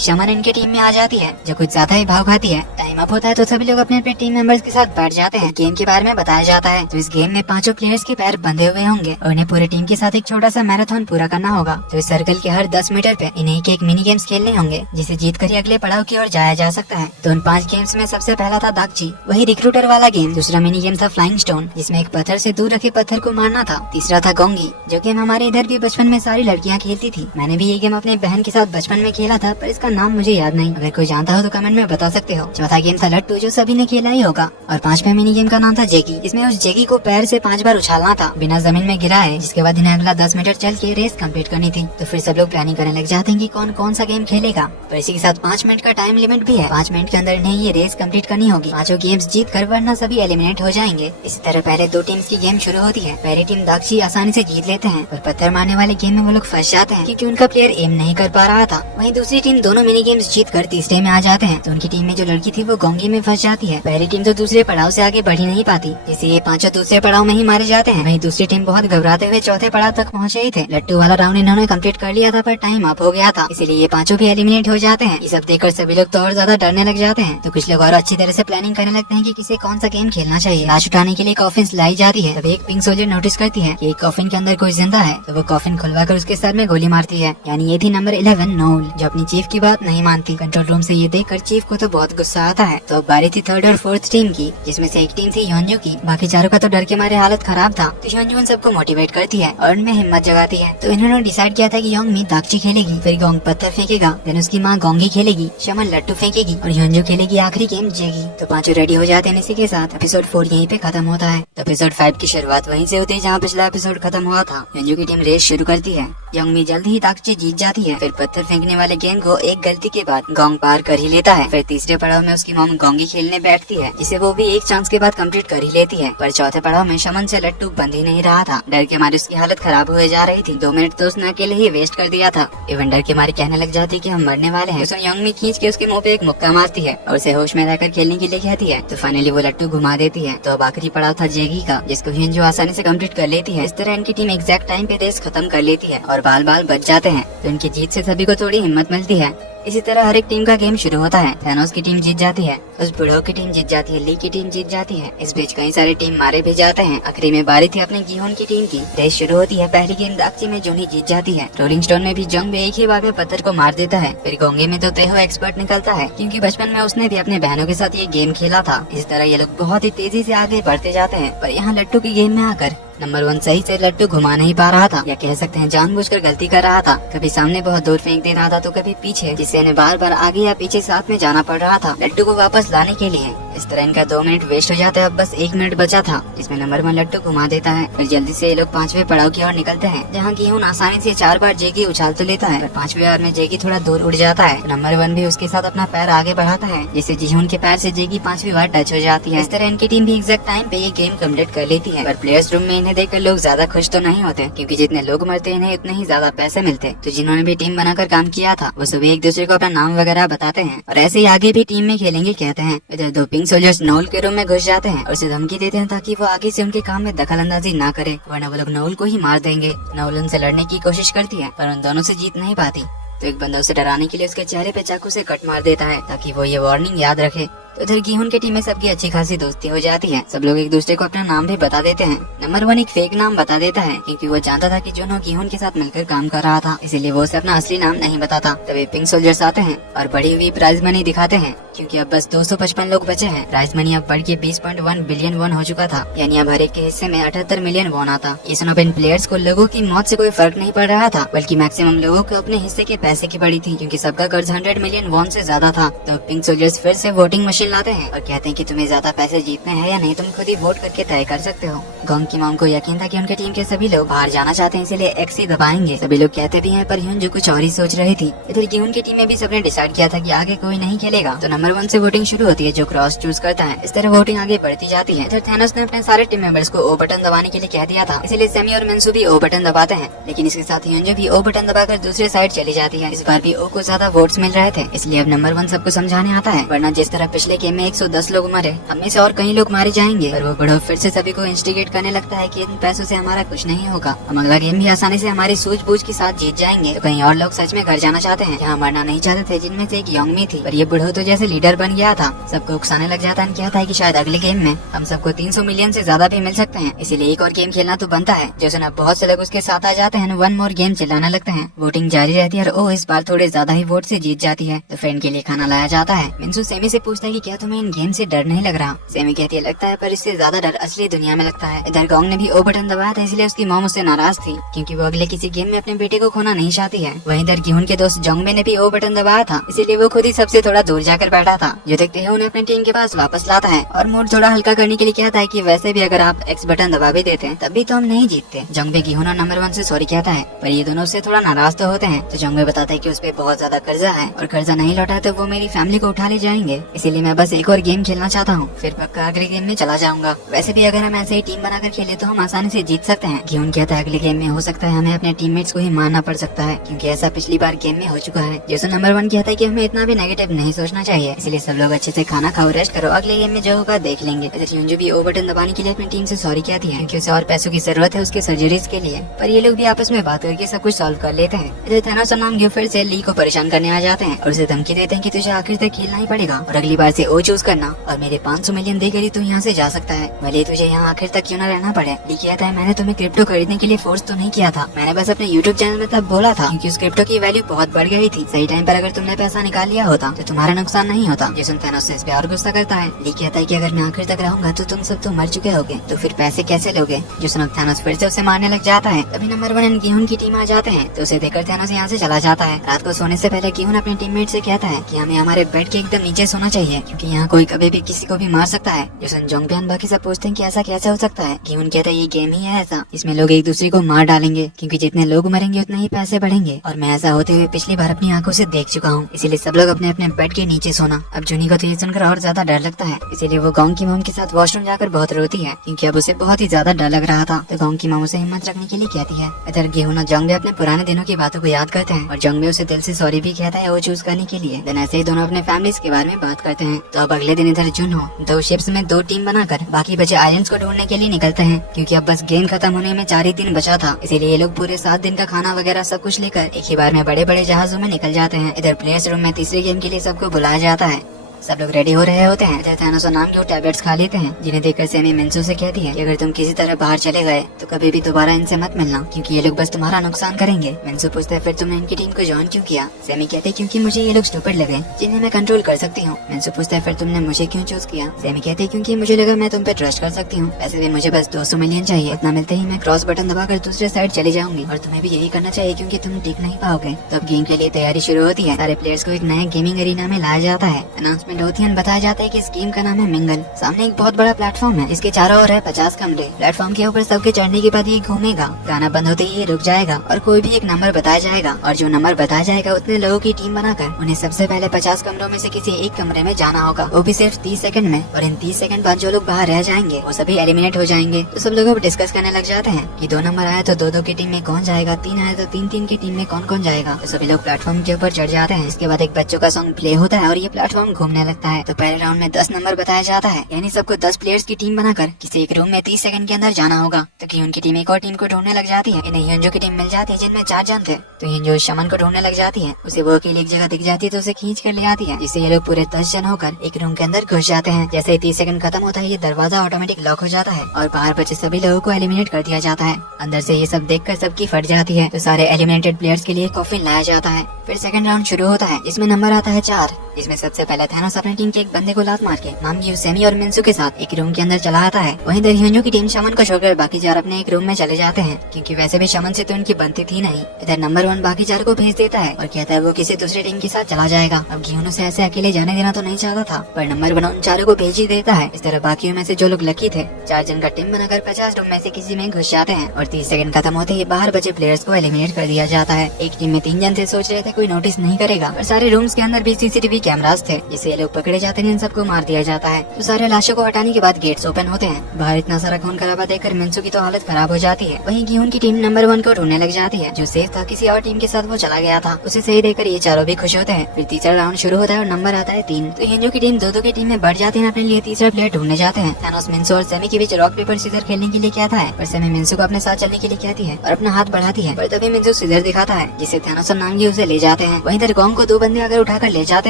शमन इनके टीम में आ जाती है जो कुछ ज्यादा ही भाव खाती है। टाइम अप होता है तो सभी लोग अपने अपने टीम मेंबर्स के साथ बैठ जाते हैं। गेम के बारे में बताया जाता है, तो इस गेम में 5 प्लेयर्स के पैर बंधे हुए होंगे और उन्हें पूरी टीम के साथ एक छोटा सा मैराथन पूरा करना होगा। तो इस सर्कल के हर 10 मीटर पे इन्हें एक मिनी गेम्स खेलने होंगे जिसे जीत कर अगले पड़ाव की ओर जाया जा सकता है। तो उन 5 गेम्स में सबसे पहला था दागची, वही रिक्रूटर वाला गेम। दूसरा मिनी गेम था फ्लाइंग स्टोन, जिसमें एक पत्थर से दूर रखे पत्थर को मारना था। तीसरा था गोंगी, जो गेम हमारे इधर भी बचपन में सारी लड़कियां खेलती थी। मैंने भी ये गेम अपने बहन के साथ बचपन में खेला था, पर इसका नाम मुझे याद नहीं। अगर कोई जानता हो तो कमेंट में बता सकते हो। चौथा गेम था लट्टू, जो सभी ने खेला ही होगा। और 5वां मिनी गेम का नाम था जेगी, इसमें उस जेगी को पैर से 5 बार उछालना था बिना जमीन में गिरा है, जिसके बाद इन्हें अगला 10 मीटर चल के रेस कंप्लीट करनी थी। तो फिर सब लोग प्लानिंग करने लग जाते हैं कि कौन कौन सा गेम खेलेगा, पर इसी के साथ 5 मिनट का टाइम लिमिट भी है। 5 मिनट के अंदर इन्हें ये रेस कंप्लीट करनी होगी। 5 गेम्स जीत कर, वरना सभी एलिमिनेट हो जाएंगे। इसी तरह पहले 2 टीम्स की गेम शुरू होती है। पहली टीम दागची आसानी से जीत लेते हैं, पर पत्थर मारने वाले गेम में वो लोग फंस जाते हैं क्योंकि उनका प्लेयर एम नहीं कर पा रहा था। वहीं दूसरी टीम दोनों मिनी गेम्स जीत कर तीसरे में आ जाते हैं, तो उनकी टीम में जो लड़की थी वो गोंगी में फंस जाती है। पहली टीम तो दूसरे पड़ाव से आगे बढ़ ही नहीं पाती, जैसे ये 5 दूसरे पड़ाव में ही मारे जाते हैं। वहीं दूसरी टीम बहुत घबराते हुए चौथे पड़ाव तक पहुँचे ही थे। लट्टू वाला राउंड इन्होंने कंप्लीट कर लिया था, पर टाइम अप हो गया था, इसीलिए ये 5 भी एलिमिनेट हो जाते हैं। ये सब देखकर सभी लोग तो और ज्यादा डरने लग जाते हैं। तो कुछ लोग और अच्छी तरह से प्लानिंग करने लगते हैं कि किसे कौन सा गेम खेलना चाहिए। लाश उठाने के लिए कॉफिन लाई जाती है, तभी एक पिंक सोल्जर नोटिस करती है कि कॉफिन के अंदर कोई जिंदा है, तो वो कॉफिन खुलवाकर उसके सर में गोली मारती है। यानी ये थी नंबर 11 नोल, जो अपनी चीफ की बात नहीं मानती। कंट्रोल रूम से ये देखकर चीफ को तो बहुत गुस्सा आता है। तो अब बारी थी 3rd और 4th टीम की, जिसमें से एक टीम थी योंजू की। बाकी चारों का तो डर के मारे हालत खराब था। तो योंजू उन सबको मोटिवेट करती है और उनमें हिम्मत जगाती है। तो इन्होंने डिसाइड किया था कि योंगमी दागची खेलेगी, फिर गोंग पत्थर फेंकेगा, फिर उसकी माँ गोंगी खेलेगी, शमन लट्टू फेंकेगी और योंजू खेलेगी आखिरी गेम जेगी। तो 5 रेडी हो जाते हैं। इसी के साथ एपिसोड 4 यहीं पे खत्म होता है। तो एपिसोड 5 की शुरुआत वहीं से होती है जहाँ पिछला एपिसोड खत्म हुआ था। योंजू की टीम रेस शुरू करती है। योंगमी जल्दी ही दागची जीत जाती है, फिर पत्थर फेंकने वाले गेम को एक गलती के बाद गोंग पार कर ही लेता है। फिर तीसरे पड़ाव में उसकी मॉम गोंगी खेलने बैठती है, जिसे वो भी एक चांस के बाद कंप्लीट कर ही लेती है। पर चौथे पड़ाव में शमन से लट्टू बंद ही नहीं रहा था। डर के मारे उसकी हालत खराब हुए जा रही थी। 2 मिनट तो उसने अकेले ही वेस्ट कर दिया था। इवन डर के मारे कहने लग जाती कि हम मरने वाले हैं। उसने योंगमी खींच के उसके मुंह पे एक मुक्का मारती है और उसे होश में रहकर खेलने के लिए कहती है। तो फाइनली वो लट्टू घुमा देती है। तो अब आखिरी पड़ाव था जेगी का, जिसको हियंजू आसानी से कंप्लीट कर लेती है। इस तरह इनकी टीम एग्जैक्ट टाइम पे रेस खत्म कर लेती है और बाल बाल बच जाते हैं। तो इनकी जीत से सभी को थोड़ी हिम्मत मिलती है। इसी तरह हर एक टीम का गेम शुरू होता है। थैनोस की टीम जीत जाती है, उस बुढ़ो की टीम जीत जाती है, ली की टीम जीत जाती है। इस बीच कई सारे टीम मारे भी जाते हैं। आखिरी में बारी थी अपने गिहोन की टीम की। रेस शुरू होती है। पहली गेम दागची में जूनी जीत जाती है। रोलिंग स्टोन में भी जंग में एक ही बार में पत्थर को मार देता है। फिर गोंगे में तो तेहो एक्सपर्ट निकलता है, क्योंकि बचपन में उसने भी अपने बहनों के साथ ये गेम खेला था। इस तरह ये लोग बहुत ही तेजी से आगे बढ़ते जाते हैं। पर यहाँ लट्टू की गेम में आकर नंबर 1 सही से लट्टू घुमा नहीं पा रहा था, या कह सकते हैं जानबूझकर गलती कर रहा था। कभी सामने बहुत दूर फेंक दे रहा था तो कभी पीछे, जिससे इन्हें बार बार आगे या पीछे साथ में जाना पड़ रहा था लट्टू को वापस लाने के लिए। इस तरह इनका 2 मिनट वेस्ट हो जाता है। अब बस 1 मिनट बचा था, जिसमें नंबर 1 लट्टू घुमा देता है। फिर जल्दी से ये लोग 5वें पड़ाव की ओर निकलते हैं, जहाँ गेहूं आसानी से 4 बार जेगी उछाल तो लेता है। 5वें बार में जेगी थोड़ा दूर उड़ जाता है। नंबर 1 भी उसके साथ अपना पैर आगे बढ़ाता है, जिससे जीहून के पैर से जेगी 5वीं बार टच हो जाती है। इस तरह इनकी टीम भी एग्जैक्ट टाइम पे ये गेम कम्प्लीट कर लेती है। पर प्लेयर्स रूम में इन्हें देखकर लोग ज्यादा खुश तो नहीं होते, क्योंकि जितने लोग मरते इन्हें उतने ही ज्यादा पैसे मिलते। तो जिन्होंने भी टीम बनाकर काम किया था वो सभी एक दूसरे को अपना नाम वगैरह बताते हैं और ऐसे ही आगे भी टीम में खेलेंगे कहते हैं। इधर 2 पिंक सोल्जर्स नोल के रूम में घुस जाते हैं और उसे धमकी देते हैं ताकि वो आगे से उनके काम में दखल अंदाजी ना करे, वरना वो लोग नोल को ही मार देंगे। नोल उनसे लड़ने की कोशिश करती है पर उन दोनों से जीत नहीं पाती, तो एक बंदा उसे डराने के लिए उसके चेहरे पे चाकू से कट मार देता है ताकि वो ये वार्निंग याद रखे। तो उधर गीहुन की टीम में सबकी अच्छी खासी दोस्ती हो जाती है। सब लोग एक दूसरे को अपना नाम भी बता देते हैं। नंबर 1 एक फेक नाम बता देता है क्योंकि वो जानता था कि जुनो गीहुन के साथ मिलकर काम कर रहा था, इसीलिए वो उसे अपना असली नाम नहीं बताता। तभी पिंक सोल्जर्स आते हैं और बढ़ी हुई प्राइज मनी दिखाते हैं क्योंकि अब बस 255 लोग बचे हैं। प्राइज मनी अब बढ़ के 20.1 बिलियन वॉन हो चुका था, यानी अब हर एक के हिस्से में 78 मिलियन वॉन आता। ये सुनो इन प्लेयर्स को लोगों की मौत से कोई फर्क नहीं पड़ रहा था, बल्कि मैक्सिमम लोगों को अपने हिस्से के पैसे की पड़ी थी क्योंकि सबका कर्ज 100 मिलियन वॉन से ज्यादा था। तो पिंक सोल्जर्स फिर से वोटिंग मशीन लाते हैं और कहते हैं कि तुम्हें ज्यादा पैसे जीतने हैं या नहीं, तुम खुद ही वोट करके तय कर सकते हो। गोंग की मॉम को यकीन था कि उनके टीम के सभी लोग बाहर जाना चाहते हैं, इसलिए एक्स ही दबाएंगे। सभी लोग कहते भी हैं पर ह्यून जो कुछ और ही सोच रही थी। इधर गीहुन की टीम में भी सबने डिसाइड किया था कि आगे कोई नहीं खेलेगा, तो नंबर 1 से वोटिंग शुरू होती है जो क्रॉस चूज करता है। इस तरह वोटिंग आगे बढ़ती जाती है। इधर थैनोस ने अपने सारे टीम मेंबर्स को ओ बटन दबाने के लिए कह दिया था, इसलिए सेमी और मेंसू भी ओ बटन दबाते हैं, लेकिन इसके साथ ह्यून भी ओ बटन दबाकर दूसरे साइड चली जाती है। इस बार भी ओ को ज्यादा वोट्स मिल रहे थे, इसलिए अब नंबर 1 सबको समझाने आता है, वरना जिस तरह पिछले गेम में 110 लोग मरे, हम में से और कई लोग मारे जाएंगे। और वो बड़ो फिर से सभी को इंस्टिगेट करने लगता है कि इन पैसों से हमारा कुछ नहीं होगा, हम अगला गेम भी आसानी से हमारी सूझबूझ के साथ जीत जाएंगे। तो कहीं और लोग सच में घर जाना चाहते हैं, यहाँ मरना नहीं चाहते थे, जिनमें से एक योंगमी थी। पर ये बुढ़ो तो जैसे लीडर बन गया था, सबको उकसाने लग जाता है, कहता है कि शायद अगले गेम में हम सबको 300 मिलियन से ज्यादा भी मिल सकते हैं, इसीलिए एक और गेम खेलना तो बनता है। जैसे न बहुत से लोग उसके साथ आ जाते हैं, 1 मोर गेम चिल्लाने लगते हैं। वोटिंग जारी रहती है और ओ इस बार थोड़े ज्यादा ही वोट से जीत जाती है, तो फ्रेंड के लिए खाना लाया जाता है। मिंसू सेमी से पूछता है कि क्या तुम्हें इन गेम से डर नहीं लग रहा? सेमी कहती है लगता है, पर इससे ज्यादा डर असली दुनिया में लगता है। इधर गोंग ने भी ओ बटन दबाया था, इसलिए उसकी मॉम उससे नाराज थी क्योंकि वो अगले किसी गेम में अपने बेटे को खोना नहीं चाहती है। वहीं इधर गीहुन के दोस्त जोंगबे ने भी ओ बटन दबाया था, इसीलिए वो खुद ही सबसे थोड़ा दूर जाकर बैठा था। जो देखते हैं उन्हें अपने टीम के पास वापस लाता है और मूड थोड़ा हल्का करने के लिए कहता है कि वैसे भी अगर आप एक्स बटन दबा भी देते तब भी तो हम नहीं जीतते। जोंगबे गीहुन और नंबर 1 से सॉरी कहता है, पर ये दोनों से थोड़ा नाराज तो होते हैं। तो जोंगबे बताता है कि उस पे बहुत ज्यादा कर्जा है और कर्जा नहीं लौटा तो वो मेरी फैमिली को उठा ले जाएंगे, इसीलिए मैं बस एक और गेम खेलना चाहता हूँ, फिर पक्का अगले गेम में चला जाऊंगा। वैसे भी अगर हम ऐसे ही टीम बनाकर खेले तो हम आसानी से जीत सकते हैं। गीहुन कहता है अगले गेम में हो सकता है हमें अपने टीममेट्स को ही मारना पड़ सकता है क्योंकि ऐसा पिछली बार गेम में हो चुका है। जैसे नंबर 1 कहता है कि हमें इतना भी नेगेटिव नहीं सोचना चाहिए, इसलिए सब लोग अच्छे से खाना खाओ, रेस्ट करो, अगले गेम में जो होगा देख लेंगे। यूंजू भी ओ बटन दबाने के लिए अपनी टीम से सॉरी कहती है क्योंकि उसे और पैसों की जरूरत है उसके सर्जरीज के लिए, पर ये लोग भी आपस में बात करके सब कुछ सॉल्व कर लेते हैं। इधर थैनोस और नाम गिव फिर से ली को परेशान करने आ जाते हैं और उसे धमकी देते हैं कि तुझे आखिर तक खेलना ही पड़ेगा और अगली बार से ओ चूज करना और मेरे 500 मिलियन देकर ही तू यहाँ से जा सकता है, भले तुझे यहाँ आखिर तक क्यों न रहना पड़े। ली कहता है मैंने तुम्हें क्रिप्टो खरीदने के लिए फोर्स तो नहीं किया था, मैंने बस अपने यूट्यूब चैनल में तब बोला था क्योंकि उस क्रिप्टो की वैल्यू बहुत बढ़ गई थी। सही टाइम पर अगर तुमने पैसा निकाल लिया होता तो तुम्हारा नुकसान नहीं होता। जैसन थैनोस इस पे और गुस्सा करता है। ली कहता है कि अगर मैं आखिर तक रहूंगा तो तुम सब तो मर चुके होगे, तो फिर पैसे कैसे लोगे? जैसन थैनोस फिर से उसे मारने लग जाता है। तभी नंबर 1 गीहुन की टीम आ जाते हैं, तो उसे देखकर थैनोस यहाँ से चला जाता है। रात को सोने से पहले गीहुन अपने टीममेट से कहता है कि हमें हमारे बेड के एकदम नीचे सोना चाहिए क्योंकि यहाँ कोई कभी भी किसी को भी मार सकता है। जैसन जोंगबियान बाकी सब पूछते हैं कि ऐसा कैसे हो सकता है? गीहुन कहता है ये गेम ही है ऐसा, इसमें लोग एक दूसरे को मार डालेंगे क्योंकि जितने लोग मरेंगे उतने ही पैसे बढ़ेंगे और मैं ऐसा होते हुए पिछली बार अपनी आंखों से देख चुका हूँ, इसीलिए सब लोग अपने अपने बेड के नीचे सोना। अब जूनी को तो ये सुनकर और ज्यादा डर लगता है, इसीलिए वो गोंग की मॉम के साथ वॉशरूम जाकर बहुत रोती है क्योंकि अब उसे बहुत ही ज्यादा डर लग रहा था। तो गोंग की मॉम उसे हिम्मत रखने के लिए कहती है। इधर गीहुन और जोंगबे अपने पुराने दिनों की बातों को याद करते हैं और जोंगबे उसे दिल से सॉरी भी कहता है वो चूज करने के लिए। देन ऐसे ही दोनों अपने फैमिलीज के बारे में बात करते हैं। तो अब अगले दिन इधर जुनहो 2 शिप्स में 2 टीम बनाकर बाकी बचे आइलैंड्स को ढूंढने के लिए निकलते हैं क्योंकि अब बस गेम खत्म होने में 4 ही दिन बचा था, इसीलिए ये लोग पूरे 7 दिन का खाना वगैरह सब कुछ लेकर एक ही बार में बड़े बड़े जहाजों में निकल जाते हैं। इधर प्लेयर्स रूम में तीसरे गेम के लिए सबको बुलाया जाता है। सब लोग रेडी हो रहे होते हैं। इधर थैनोस और नाम के वो टैबलेट्स खा लेते हैं जिन्हें देखकर सेमी मिंसू से कहती है कि अगर तुम किसी तरह बाहर चले गए तो कभी भी दोबारा इनसे मत मिलना क्योंकि ये लोग बस तुम्हारा नुकसान करेंगे। मिंसू पूछता है फिर तुमने इनकी टीम को ज्वाइन क्यों किया? सेमी कहते हैं क्योंकि मुझे ये लोग स्टूपिड लगे जिन्हें मैं कंट्रोल कर सकती हूँ। मिंसू पूछता है फिर तुमने मुझे क्यों चूज किया? सेमी कहते हैं क्योंकि मुझे लगा मैं तुम पे ट्रस्ट कर सकती हूँ, वैसे भी मुझे बस 200 मिलियन चाहिए, इतना मिलते ही मैं क्रॉस बटन दबाकर दूसरे साइड चली जाऊंगी और तुम्हें भी यही करना चाहिए क्योंकि तुम टिक नहीं पाओगे। तो अब गेम के लिए तैयारी शुरू होती है। सारे प्लेयर्स को एक नए गेमिंग एरिना में लाया जाता है। अनाउंसमेंट होती है, बताया जाता है कि इस गेम का नाम है मिंगल। सामने एक बहुत बड़ा प्लेटफॉर्म है, इसके चारों ओर है 50 कमरे। प्लेटफॉर्म के ऊपर सबके चढ़ने के बाद ये घूमेगा, गाना बंद होते ही ये रुक जाएगा और कोई भी एक नंबर बताया जाएगा और जो नंबर बताया जाएगा उतने लोगों की टीम बनाकर उन्हें सबसे पहले 50 कमरों में से किसी एक कमरे में जाना होगा, वो भी सिर्फ 30 सेकंड में। और इन 30 सेकंड बाद जो लोग बाहर रह जाएंगे वो सभी एलिमिनेट हो जाएंगे। तो सब लोग अब डिस्कस करने लग जाते हैं कि 2 नंबर आए तो 2-2 की टीम में कौन जाएगा, 3 आए तो 3-3 की टीम में कौन कौन जाएगा। तो सभी लोग प्लेटफॉर्म के ऊपर चढ़ जाते हैं। इसके बाद एक बच्चों का सॉन्ग प्ले होता है और ये प्लेटफॉर्म घूमने होने लगता है। तो पहले राउंड में 10 नंबर बताया जाता है, यानी सबको 10 प्लेयर्स की टीम बनाकर किसी एक रूम में 30 सेकंड के अंदर जाना होगा। तो गियोन की टीम एक और टीम को ढूंढने लग जाती है। इन्हें ह्योंजो की टीम मिल जाती है जिनमें 4 जन थे। तो ह्योंजो शमन को ढूंढने लग जाती है। उसे वो अकेली एक जगह दिख जाती है तो उसे खींच कर ले आती है, जिससे ये लोग पूरे 10 जन होकर एक रूम के अंदर घुस जाते हैं। जैसे ही 30 सेकंड खत्म होता है ये दरवाजा ऑटोमेटिक लॉक हो जाता है और बाहर बचे सभी लोगों को एलिमिनेट कर दिया जाता है। अंदर से ये सब देखकर सबकी फट जाती है। तो सारे एलिमिनेटेड प्लेयर्स के लिए कॉफिन लाया जाता है। फिर सेकंड राउंड शुरू होता है, जिसमें नंबर आता है 4। इसमें सबसे पहले थैनोस अपनी टीम के एक बंदे को लात मार के नामगी सेमी और मिन्सू के साथ एक रूम के अंदर चला आता है। वहीं इधर ह्योंजो की टीम शमन को छोड़कर बाकी 4 अपने एक रूम में चले जाते हैं, क्योंकि वैसे भी शमन से तो उनकी बनती थी नहीं। इधर नंबर 1 बाकी 4 को भेज देता है और कहता है वो किसी दूसरी टीम के साथ चला जाएगा। अब गियोन से ऐसे अकेले जाने देना तो नहीं चाहता था, पर नंबर 1 उन 4 को भेज ही देता है। इस तरह बाकियों में से जो लोग लकी थे 4 जन का टीम बनाकर 50 रूम में से किसी में घुस जाते हैं और 30 सेकंड खत्म होते ही बाहर बचे प्लेयर्स को एलिमिनेट कर दिया जाता है। एक टीम में 3 जन थे, सोच रहे थे कोई नोटिस नहीं करेगा, पर सारे रूम्स के अंदर भी सीसीटीवी कैमरास थे, जिससे ये लोग पकड़े जाते हैं, इन सबको मार दिया जाता है। तो सारे लाशों को हटाने के बाद गेट्स ओपन होते हैं। बाहर इतना सारा खून खराबा देखकर मिन्सू की तो हालत खराब हो जाती है। वहीं गियोन की टीम नंबर 1 को ढूंढने लग जाती है, जो सेफ था, किसी और टीम के साथ वो चला गया था। उसे सही देखकर ये चारों भी खुश होते हैं। फिर तीसरा राउंड शुरू होता है और नंबर आता है 3। तो ह्योंजो की टीम 2-2 की टीम में बढ़ जाती है, अपने लिए तीसरा प्लेयर ढूंढने जाते हैं। थैनोस मिन्सू और सेमी के बीच रॉक पेपर सीजर खेलने के लिए कहता है, पर सेमी मिन्सू को अपने साथ चलने के लिए कहती है और अपना हाथ बढ़ाती है, पर तभी मिन्सू सीजर दिखाता है, जिससे थैनोस और नामगी उसे ले जाते हैं। वहीं इधर गोंग को 2 बंदे आकर उठाकर ले जाते